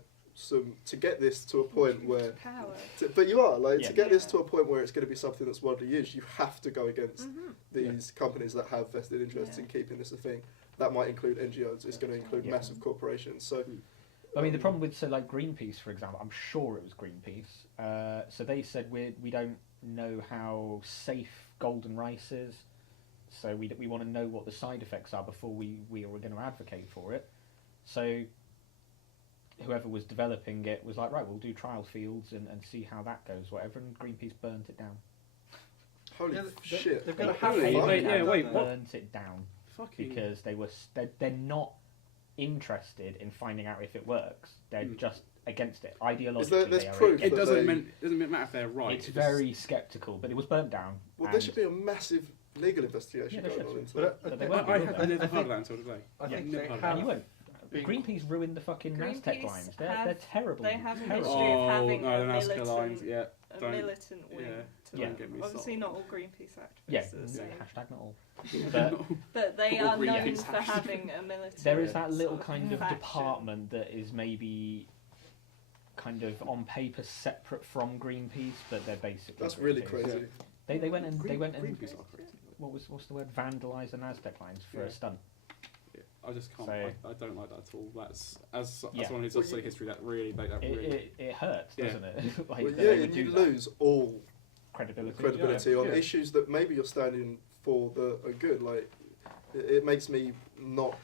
to get this to a point Huge where. power. But you are like Yeah. to get this Yeah. to a point where it's going to be something that's widely used. You have to go against Mhm. these companies that have vested interests Yeah. in keeping this a thing. That might include NGOs. It's going to include Yeah. massive corporations. So. I mean, the problem with, so like Greenpeace, for example, I'm sure it was Greenpeace. So they said we don't know how safe golden rice is, so we want to know what the side effects are before we are going to advocate for it. So whoever was developing it was like, right, we'll do trial fields and see how that goes, whatever, and Greenpeace burnt it down. Holy Yeah, shit! they've got to They have Wait, it. wait, yeah, wait, what? burnt it down Fucking. because they're not interested in finding out if it works. They're just against it. Ideologically, there's they are proof against It that doesn't matter if they're right. It's very sceptical, but it was burnt down. Well, and there should be a massive legal investigation Yeah, there going should. on into But it. But they I- won't I do had that. never I heard think- of that until today. I think never they heard of And that. you won't. been- Greenpeace ruined the fucking Aztec Greenpeace lines. have- They're terrible. They have a terrible. history of having Oh, a no, the Nazca lines, militant, yeah. a don't- militant wing. yeah, To don't them. get me Obviously, started. not all Greenpeace activists Yeah, are the same, hashtag not all. but they All are known Greenpeace for activists. having a militant. There is that little sort of kind of faction. department that is maybe kind of on paper separate from Greenpeace, but they're basically. That's really Greenpeace. crazy. They went and Greenpeace are correct. what's the word? Vandalise the Aztec lines for Yeah. a stunt. Yeah, I just can't. So- I don't like that at all. That's as Yeah. someone who's Well, studied history. That really, It hurts, Yeah. doesn't it? like Well, that yeah, they would and you do that. lose all credibility. credibility on Yeah. issues that maybe you're standing for that are good. Like, it makes me not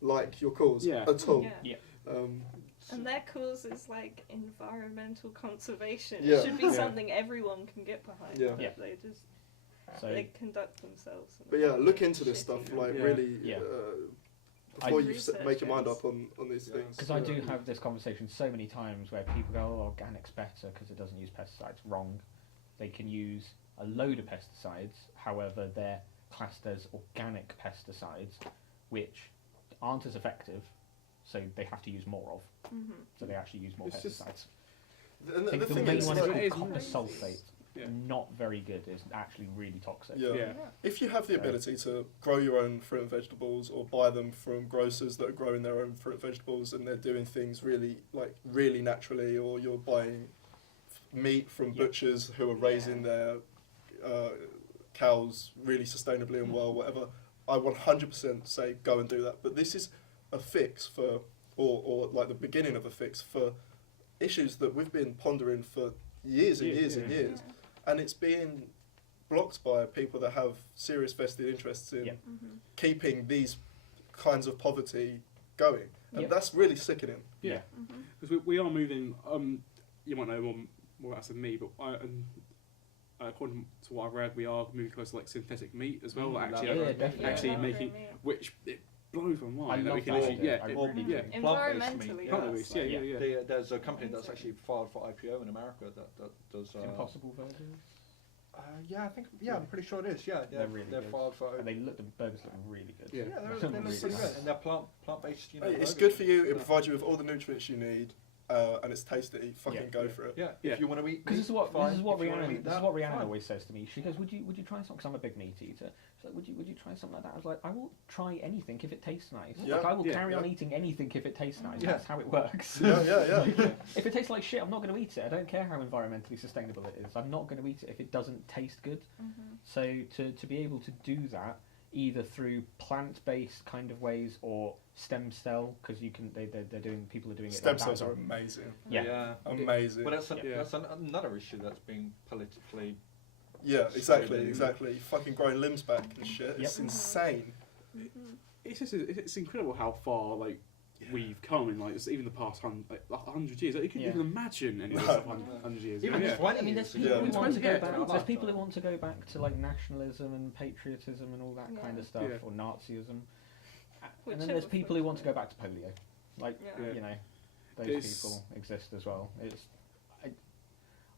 like your cause Yeah. at all. Yeah. Um, And their cause is like environmental conservation. Yeah. It should be Yeah. something everyone can get behind. Yeah. but Yeah. They just So they conduct themselves. in a but yeah, fucking look into this shitty stuff. way. Like, Yeah. really, Yeah. before you Research make your mind is- up on these Yeah. things. because I do have this conversation so many times where people go, "Oh, organic's better because it doesn't use pesticides." Wrong. They can use a load of pesticides. However, they're classed as organic pesticides, which aren't as effective, so they have to use more of. Mhm. So they actually use more It's just- pesticides. And I think the the thing main is, one like, is It called is copper crazy. sulfate. Yeah. Not very good. It's actually really toxic. Yeah. Yeah. if you have the So- ability to grow your own fruit and vegetables, or buy them from grocers that are growing their own fruit and vegetables, and they're doing things really naturally, or you're buying meat from Yeah. butchers who are raising their cows really sustainably and well, whatever, I 100% say go and do that. But this is a fix for, or like the beginning of a fix for issues that we've been pondering for years and Yeah, years yeah. and years, and it's being blocked by people that have serious vested interests in Yeah. Mhm. keeping these kinds of poverty going, and Yeah. that's really sickening. Yeah, Mhm. because we are moving. You might know more about this than me, but according to what I've read, we are moving close to like synthetic meat as well. Like, Mm, actually, yeah, definitely. actually Yeah, making yeah. which it blows my I mind that love we can that actually idea. yeah, I it- really do. yeah. Plant-based meat, Environmentally, yeah. Plant-based, yeah, yeah, yeah. There's a company that's Amazing. actually filed for IPO in America that does. Impossible burgers. Yeah, I think. Yeah, I'm pretty sure it is. Yeah, They're really they're good. filed for. And they look, the burgers look really good. Yeah. Yeah, they look Really pretty nice. good, and they're plant-based. You know, Hey, it's burgers. good for you. It provides you with all the nutrients you need, and it's tasty. Fucking Yeah. go for it. Yeah, Yeah. if you want to eat. Because this is meat, what fine. this is what If you wanna Rhiannon eat this is that, what Rhiannon fine. always says to me. She goes, "Would you try something?" Because I'm a big meat eater. She's like, "Would you try something like that?" I was like, "I will try anything if it tastes nice. Yeah. Like I will Yeah. carry on Yeah. eating anything if it tastes nice. Yeah. That's how it works. Yeah. If it tastes like shit, I'm not going to eat it. I don't care how environmentally sustainable it is. I'm not going to eat it if it doesn't taste good. Mhm. So to be able to do that either through plant-based kind of ways or stem cell, because you can they're doing people are doing it. Stem like that cells as are well. amazing. Yeah. Amazing. But that's, Yeah. that's another issue that's being politically. Yeah, Slowly. exactly. Fucking growing limbs back and shit. It's Yep. insane. Mhm. It's incredible how far like we've come in like even the past 100 years. Like, you couldn't Yeah. even imagine any of this No. stuff 100 years ago. Even Yeah. 20 I mean, there's years people ago. who want to go Yeah. back. Yeah. There's people who want to go back to like nationalism and patriotism and all that kind Yeah. of stuff, Yeah. or Nazism. And then Whichever there's people who want to go flavor. back to polio. Like Yeah. Yeah. you know, those It's- people exist as well.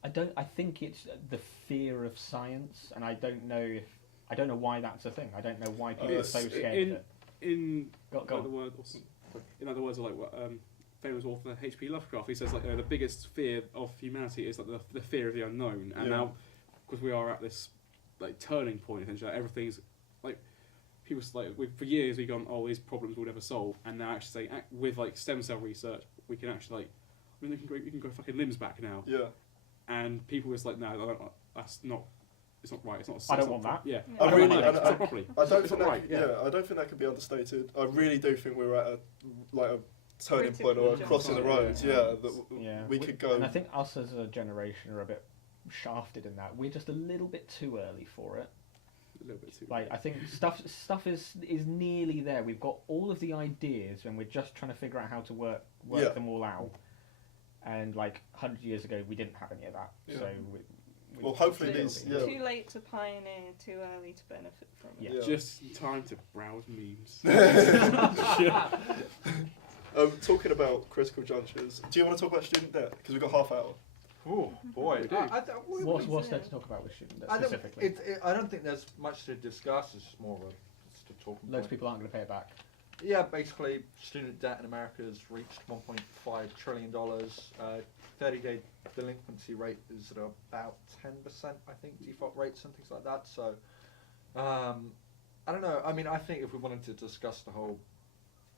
I think it's the fear of science, and I don't know why that's a thing. I don't know why people are so scared of it. In Go other on. words, in other words, like what famous author H.P. Lovecraft, he says like the biggest fear of humanity is like the fear of the unknown, and now because we are at this like turning point, essentially, like, everything's like people like for years we've gone, oh, these problems we'll never solve, and now actually saying with like stem cell research we can actually like we can grow fucking limbs back now. Yeah. And people was like, no, that's not. It's not right. It's not. I don't want that. Yeah. I I don't really- want that. I- It's not properly. I don't It's think not that. right. Yeah, I don't think that could be understated. I really do think we're at a turning point or a Critical crossing the juncture. road. Yeah. Yeah, that Yeah. we could go. And I think us as a generation are a bit shafted in that. We're just a little bit too early for it. A little bit too. Like I think stuff is nearly there. We've got all of the ideas, and we're just trying to figure out how to work Yeah. them all out. And like 100 years ago, we didn't have any of that. Yeah. So Well, hopefully we'll these- be- yeah. Too late to pioneer, too early to benefit from it. Yeah. Just time to browse memes. Talking about critical junctures, do you want to talk about student debt? Because we've got half hour. Oh boy, We do. What's there to talk about with student debt I don't, specifically? I don't think there's much to discuss. It's more of a talking Loads point. of people aren't going to pay it back. Yeah, basically, student debt in America has reached $1.5 trillion. 30-day delinquency rate is at about 10%, I think, default rates and things like that. So, I don't know. I mean, I think if we wanted to discuss the whole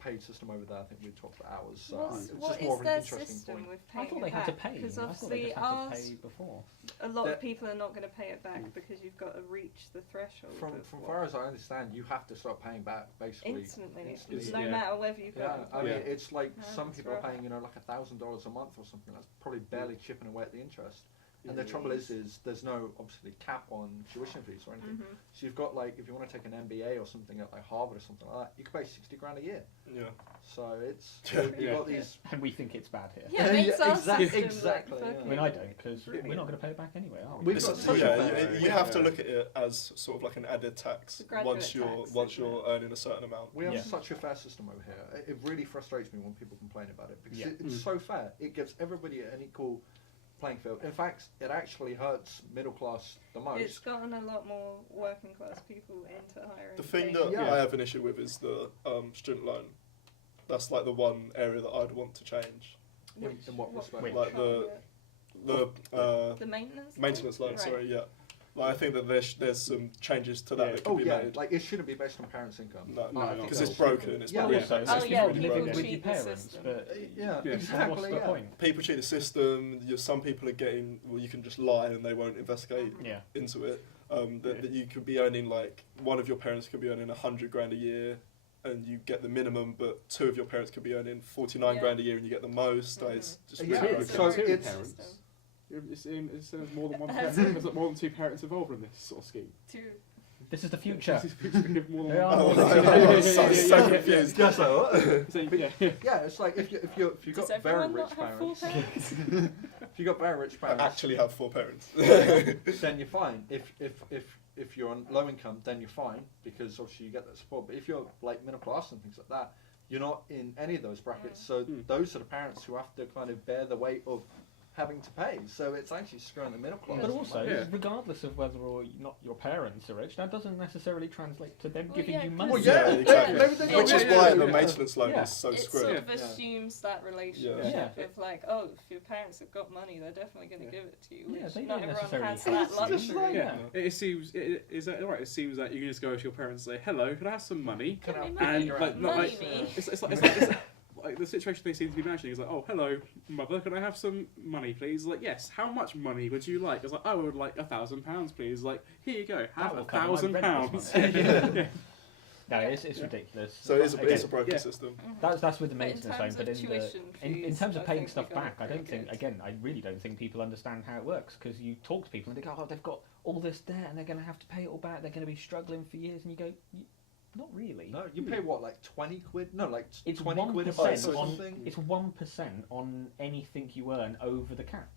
paid system over there, I think we'd talk for hours. So it's What just is more of an their interesting system point. with I paying thought it they had to back? pay. Because I thought they obviously just had to ours, pay before. a lot That- of people are not going to pay it back because you've got to reach the threshold. From of what- far as I understand, you have to start paying back basically instantly, instantly. no Yeah. matter whether you've Yeah, got. I mean, Yeah. it's like No, some that's people are rough. paying, like $1,000 a month or something. That's probably barely chipping away at the interest. And the Yeah. trouble is there's no obviously cap on tuition fees or anything. Mhm. So you've got like if you want to take an MBA or something at like Harvard or something like that, you could pay $60,000 a year. Yeah. So it's Yeah. you've Yeah. got these. And we think it's bad here. Yeah, it makes our exactly, system exactly, like yeah. I mean, I don't, because Really? we're not going to pay it back anyway, are we? We've It's got a- such a yeah, fair rate. you have to Yeah. look at it as sort of like an added tax The graduate once you're tax, once isn't you're it? earning a certain amount. We have Yeah. such a fair system over here. It really frustrates me when people complain about it because Yeah. it's so fair. It gives everybody an equal playing field. In fact, it actually hurts middle class the most. It's gotten a lot more working class people into higher The thing education. that Yeah. I have an issue with is the student loan. That's like the one area that I'd want to change. In what respect? Like the the maintenance. maintenance loan. Right. Sorry, yeah. Like I think that there's some changes to that Yeah. that could Oh be yeah, made. like it shouldn't be based on parents' income. No, No, I no, think because that's- it's broken. It's Yeah. But broken. also, It's Oh, it's yeah, people people living with cheat your the parents, system. but Yeah, Yeah. so exactly. what's the yeah. point? People cheat the system. Some people are getting. Well, you can just lie and they won't investigate Yeah. into it. That you could be earning like one of your parents could be earning $100,000 a year, and you get the minimum, but two of your parents could be earning $49,000 a year, and you get the most. Like, it's just Yeah, really it's broken. so a it's- system. It's more than one. There's more than two parents involved in this sort of scheme. Two. This is the future. More They than are one. more Oh, than two I parents. was so confused. Yeah, so what? So, yeah. Yeah, it's like if you Does got very everyone rich not have full parents, parents? if you got very rich I parents, actually have 4 parents. then you're fine. If you're on low income, then you're fine because obviously you get that support. But if you're like middle class and things like that, you're not in any of those brackets. So those are the parents who have to kind of bear the weight of having to pay. So it's actually screwing the middle class. But also, Yeah. regardless of whether or not your parents are rich, that doesn't necessarily translate to them Well, giving yeah, you 'cause- money. Well, yeah, exactly. maybe they Which don't is do why it. the maintenance loan Yeah. is so It screwed. sort of Yeah. assumes that relationship Yeah. of like, oh, if your parents have got money, they're definitely going to Yeah. give it to you. Yeah, Which they not don't everyone necessarily has have that to. luxury. Just like- Yeah. It seems is that right? It seems that you can just go to your parents and say, "Hello, can I have some money?" Give me And, money, like, not money like- me. Like the situation they seem to be imagining is like, "Oh, hello, mother, can I have some money, please?" Like, yes. How much money would you like? It's like, I would like £1,000, please. Like, here you go, have will cover my rent £1,000. this month. Yeah. No, it's ridiculous. So it's Again, a broken yeah. system. Mhm. That's with the But in maintenance loan, terms but of in tuition in fees, terms of I paying think stuff we got back, I don't think. good. Again, I really don't think people understand how it works because you talk to people and they go, "Oh, they've got all this debt and they're going to have to pay it all back. They're going to be struggling for years," and you go, "Not really. No, you pay what, like 20 quid? No, like It's 20 quid a 1% month or on something. it's 1% on anything you earn over the cap.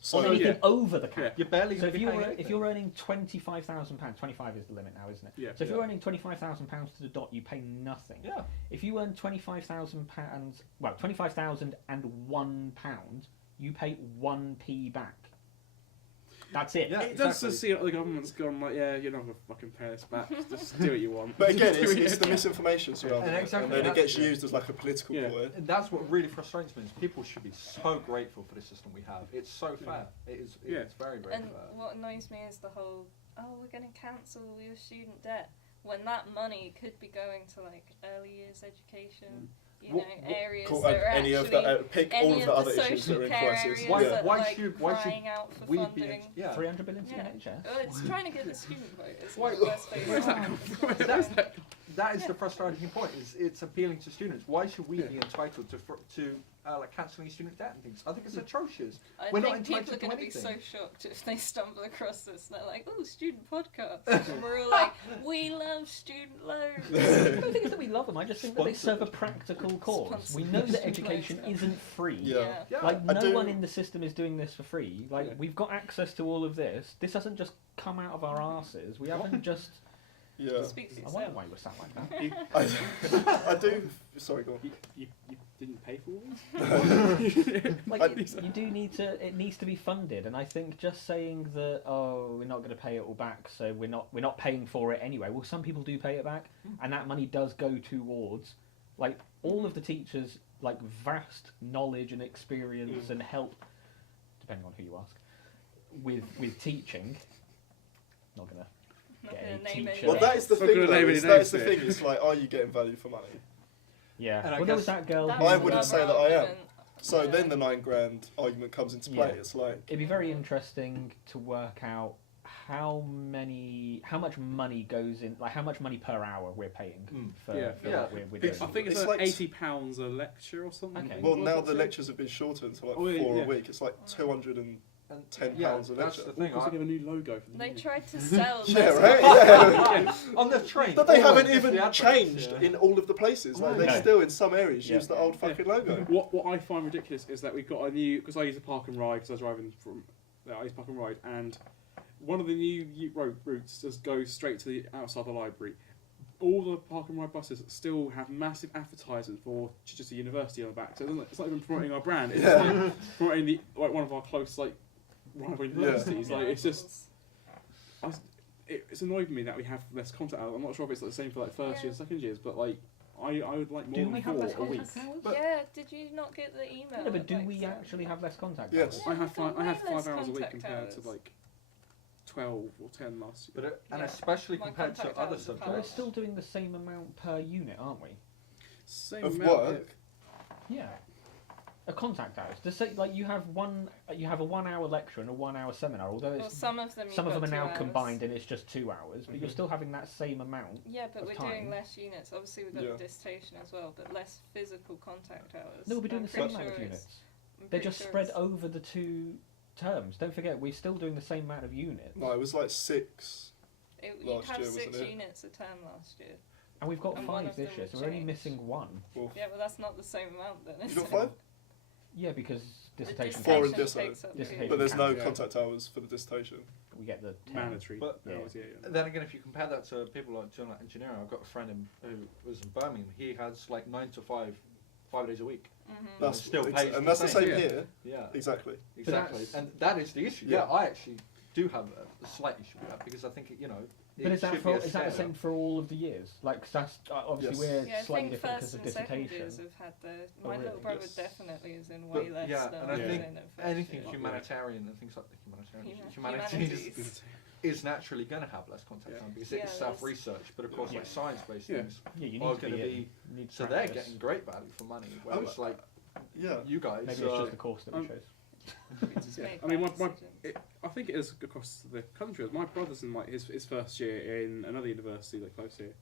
So on yeah. anything over the cap. Yeah. You're barely So going to if be paying you're anything. if you're earning £25,000, 25 is the limit now, isn't it? Yeah. So if Yeah. you're earning £25,000 to the dot, you pay nothing. Yeah. If you earn £25,000, well, £25,001, you pay 1p back. That's it. Yeah, It does exactly. just see the government's gone like, yeah, you're not gonna fucking pay us back. Just do what you want. But again, Just do it's it. the misinformation surrounding And it, exactly, and then it that's- gets used as like a political Yeah. ploy. And that's what really frustrates me is people should be so grateful for the system we have. It's so fair. It is. Yeah. It's very, very And fair. what annoys me is the whole, we're going to cancel your student debt, when that money could be going to like early years education, What- areas Cool, that are any actually of the pick all any of of the other the issues that social are in care crisis. areas Why- Yeah. that why are like should crying out for we funding. be? Yeah. 300 billion to Yeah. NHS. Well, it's trying to get the student vote. It's Why- the worst thing. Where's that come from? Where's that? That is the frustrating point. Is it's appealing to students. Why should we Yeah. be entitled to like cancelling student debt and things? I think it's atrocious. I We're not think people are entitled to going to be so anything. shocked if they stumble across this. And they're like, "Oh, student podcasts," and we're all like, "We love student loans." I don't think it's that we love them. I just think that they serve a Sponsored. practical cause. Sponsored. We know that education Loads of isn't free. Yeah. Yeah. Like I no do- one in the system is doing this for free. Like Yeah. we've got access to all of this. This hasn't just come out of our asses. We haven't just. Yeah. Speak for I wonder yourself. why we're sat like that. You, I do. Sorry, go on. you didn't pay for all this? Like you do need to. It needs to be funded, and I think just saying that we're not going to pay it all back, so we're not paying for it anyway. Well, some people do pay it back, and that money does go towards like all of the teachers' like vast knowledge and experience and help, depending on who you ask, with teaching. Not gonna. Not Get gonna a name teacher. any Well, that is the Not thing. gonna Though, name is any that is the names thing. here. It's like, are you getting value for money? Yeah. And I Well, there was guess that girl. That who- I was wouldn't say another that I am. argument. So Yeah. then the £9,000 argument comes into play. Yeah. It's like, It'd be very interesting to work out how much money goes in, like how much money per hour we're paying for, Yeah. for Yeah. what we're It's- doing. I think it's, It's like like £80 a lecture or something. Okay. well, What now was the that? lectures have been shortened to like Oh, yeah, 4 yeah. a week. It's like £210 And a that's lecture. the thing. Because they give a new logo for the They uni. tried to sell. Yeah, less right. content. Yeah. On the train. But they always haven't just even the adverts, changed yeah. in all of the places. Like they No. still, in some areas, Yeah. use the old fucking logo. What I find ridiculous is that we've got a new, because I use a park and ride because I was driving from, I use park and ride, and one of the new routes just goes straight to the outside the library. All the park and ride buses still have massive advertising for Chichester University on the back, so it's not even promoting our brand. It's Yeah. like promoting one of our close rival universities. Like it's just. It's annoyed me that we have less contact hours. I'm not sure if it's like the same for like first Yeah. years, second years, but like I would like more Do than we have 4 less a week. contact hours? But- Yeah, did you not get the email? No, but that, do like, we said- actually have less contact Yes. hours? I had we've got I had way less 5 hours a week contact compared to hours. like 12 or 10 last year. But and Yeah. especially My compared to contact other hours are But we're subjects. still doing the same amount per unit, aren't we? Same Of amount. work. Yeah. A contact hours. To say like you have a 1 hour lecture and a 1 hour seminar, although Well, it's, some of them. some of you've them are got now 2 hours. combined and it's just 2 hours, but you're Mhm. still having that same amount. Yeah, but of we're time. doing less units. Obviously, we've got Yeah. the dissertation as well, but less physical contact hours. No, we're doing I'm the same pretty amount of sure units. it's- I'm They're pretty just sure spread it's- over the 2 terms. Don't forget, we're still doing the same amount of units. No, it was like 6. You'd last have year, 6 wasn't it? units a term last year. And we've got And one 5 of this them year, would so we're only change. missing 1. Yeah, but that's not the same amount then. You is got it? 5? Yeah, because The dissertation. Four in counts. dis- takes up the- dissertation. But there's no Yeah. contact hours for the dissertation. We get the 10. Mandatory. But- hours, yeah. Then again, if you compare that to people like doing like engineering, I've got a friend who was in Birmingham. He has like 9 to 5, 5 days a week. Mhm. That's still ex- pays and the that's the same. same Yeah. here. Yeah, Exactly. exactly. that's- And that is the issue. Yeah. Yeah, I actually do have a slight issue with that because I think But is that should be a is that the scale. same for all of the years? Like, 'cause that's obviously Yes. we're Yeah, I slightly think different first because of and second dissertation. years have had the. Oh, My really? little brother Yes. definitely is in way But- less yeah, than and I I was think in at first anything year. humanitarian and things like the humanitarian Humanities. humanities is naturally going to have less contact Yeah. time because Yeah, it's there's- self-research. But of course, Yeah. like science-based Yeah. things, Yeah, you are need to gonna be, be- in, need so they're practice. getting great value for money. Whereas like Yeah. you guys, Maybe it's just the course that we Um, chose. We just Yeah. made I mean, bad decisions. I think it is across the country. My brother's in like his first year in another university like close here,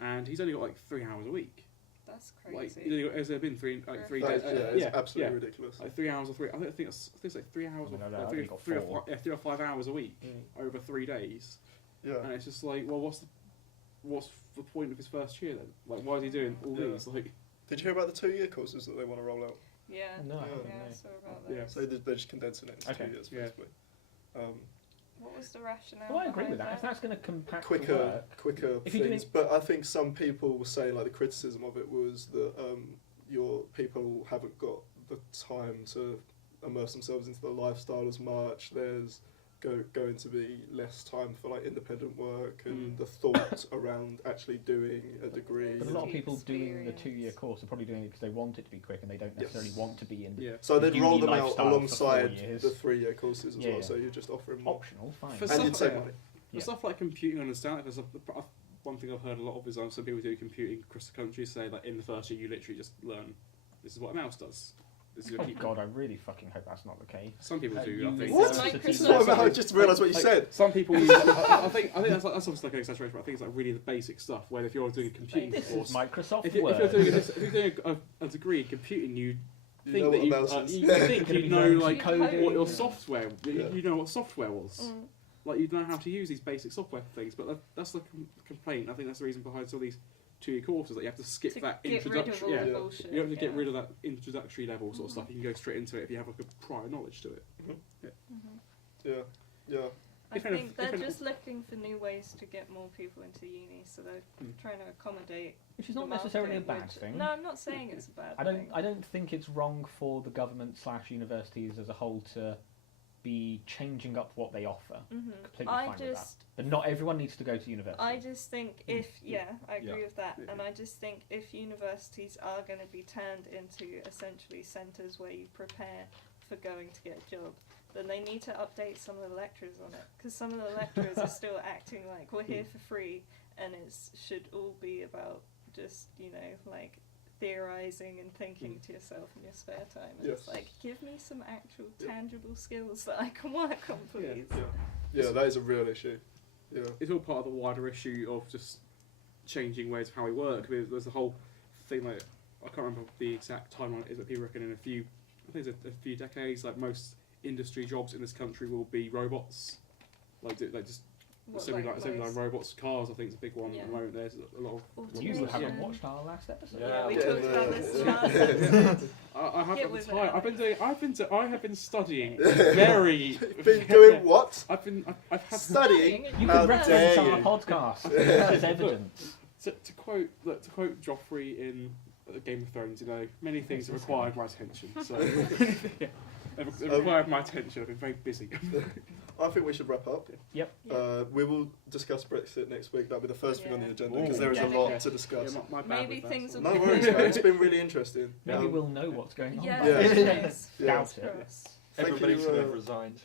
and he's only got like 3 hours a week. That's Like, crazy. has there been 3 That is, days? yeah, it's absolutely ridiculous. Like 3 hours or 3. I think it's like 3 hours. I mean, or, I like, think I've three got or 4. 3 or 5 hours a week Mm. over 3 days, and Yeah. it's just like, well, what's the point of his first year then? Like, why is he doing all Yeah. these? Like, Did you hear about the 2-year courses that they want to roll out? Yeah. No, I Yeah. don't Yeah, I know. saw about Yeah. those. So they're just condensing it into Okay. 2 years, Yeah. basically. What was the rationale? Well, I agree behind with that. If that's going to compact the quicker work, If you're things. But I think some people were saying, like, the criticism of it was that your people haven't got the time to immerse themselves into the lifestyle as much. There's going to be less time for like independent work and the thought around actually doing a degree. But a lot of people doing the Experience. 2-year course are probably doing it because they want it to be quick and they don't necessarily want to be in the So the they'd roll uni them out lifestyle for 4 alongside years. the 3-year courses as Yeah, well. yeah. So you're just offering more. Optional, fine. For And some- you'd save yeah. money. For Yeah. stuff like computing, I understand. Because one thing I've heard a lot of is some people do computing across the country say that in the first year you literally just learn this is what a mouse does. This is your Oh keyboard. God, I really fucking hope that's not the case. Some people do. I think. What? Microsoft. I just realised what you said. Some people use. I think that's obviously like an exaggeration, but I think it's like really the basic stuff. Where if you're doing a computing This course, is Microsoft if you're Word. doing a degree in computing, you You think know that what a mouse is. you think Gonna you be know learning like coding. what your software. Yeah. You know what software was. Mm. Like you know how to use these basic software things, but that's the complaint. I think that's the reason behind some of these 2-year courses that you have to skip To that get rid of introductory. all Yeah, the bullshit. you have to get yeah. rid of that introductory level sort of Mhm. stuff. You can go straight into it if you have like a prior knowledge to it. Yeah. I If any- think if they're any- just looking for new ways to get more people into uni, so they're Mm. trying to accommodate. Which is the not necessarily a market, bad which- thing. No, I'm not saying it's a bad I thing. don't think it's wrong for the government / universities as a whole to be changing up what they offer. Completely I fine with that. just, But not everyone needs to go to university. I just think if I agree Yeah. with that, Yeah. and I just think if universities are going to be turned into essentially centres where you prepare for going to get a job, then they need to update some of the lecturers on it, because some of the lecturers are still acting like we're here for free, and it should all be about just like theorising and thinking to yourself in your spare time. And it's Yes. like, give me some actual tangible skills that I can work on, please. Yeah, that is a real issue. Yeah. It's all part of the wider issue of just changing ways of how we work. There's the whole thing like I can't remember the exact timeline it is, but people reckon in a few decades, like most industry jobs in this country will be robots. Like just What, assembly line most- robots, cars. I think is a big one Yeah. at the moment. There's a lot of. You Automation. haven't Yeah. watched our last episode. Yeah, we Yeah. talked about this last Yeah. episode. I have Get at the with it, time. Alex. I have been studying very. Been doing what? I've had Studying? You How can reference dare our you. podcast as evidence. to quote Joffrey in Game of Thrones. Many things have required my attention. So yeah, they've required my attention. I've been very busy. I think we should wrap up. Yep. We will discuss Brexit next week. That'll be the first thing on the Yeah. agenda because there is a Yeah. lot Yeah. to discuss. Yeah, my bad Maybe with that, things so- will No worries, man. It's been really interesting. Maybe we'll know what's going on. Yeah, by Yeah. then. yes. Doubt Fingers it. crossed. Thank Everybody you, should have resigned.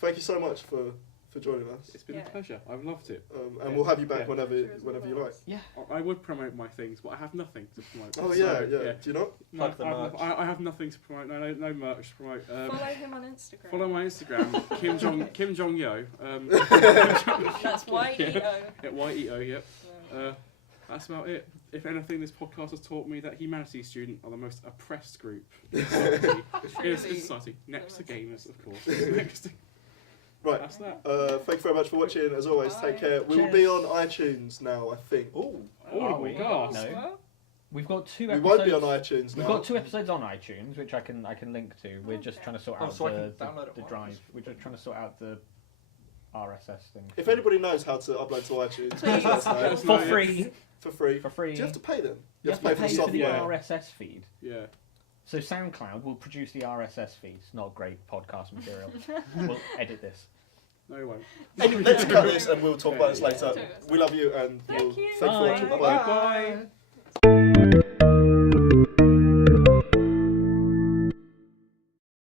Thank you so much for joining us. It's been Yeah. a pleasure. I've loved it. And we'll have you back Yeah. whenever Sure as you like. always. Yeah. I would promote my things, but I have nothing to promote. Oh So, yeah. Do you not? No, Plug the I have merch. I have nothing to promote. No merch to promote. Follow him on Instagram. Follow my Instagram, Kim Jong Yo. That's YEO. At YEO, yep. Yeah. That's about it. If anything, this podcast has taught me that humanities students are the most oppressed group in society. Truly. Society. Next to gamers, of course. Next to, Right. that's that. Thank you very much for watching. As always, Bye. take care. We will be on iTunes now, I think. Oh, Oh Are my we? god. No. Well, We've got 2 We episodes. won't be on iTunes We've now. got 2 episodes on iTunes, which I can link to. We're just Okay. trying to sort Oh, out so I can the download it on drive. iTunes. We're just trying to sort out the RSS thing. If anybody knows how to upload to iTunes, Please. let us know. For free. For free. For free. Do you have to pay them? You have to pay for the for the software. RSS feed. Yeah. So SoundCloud will produce the RSS feed. It's not great podcast material. We'll edit this. No, it won't. Anyway, let's cut this and we'll talk about this Yeah. later. We love you and Thank we'll you. thanks for Bye. watching. Bye. Bye. Bye.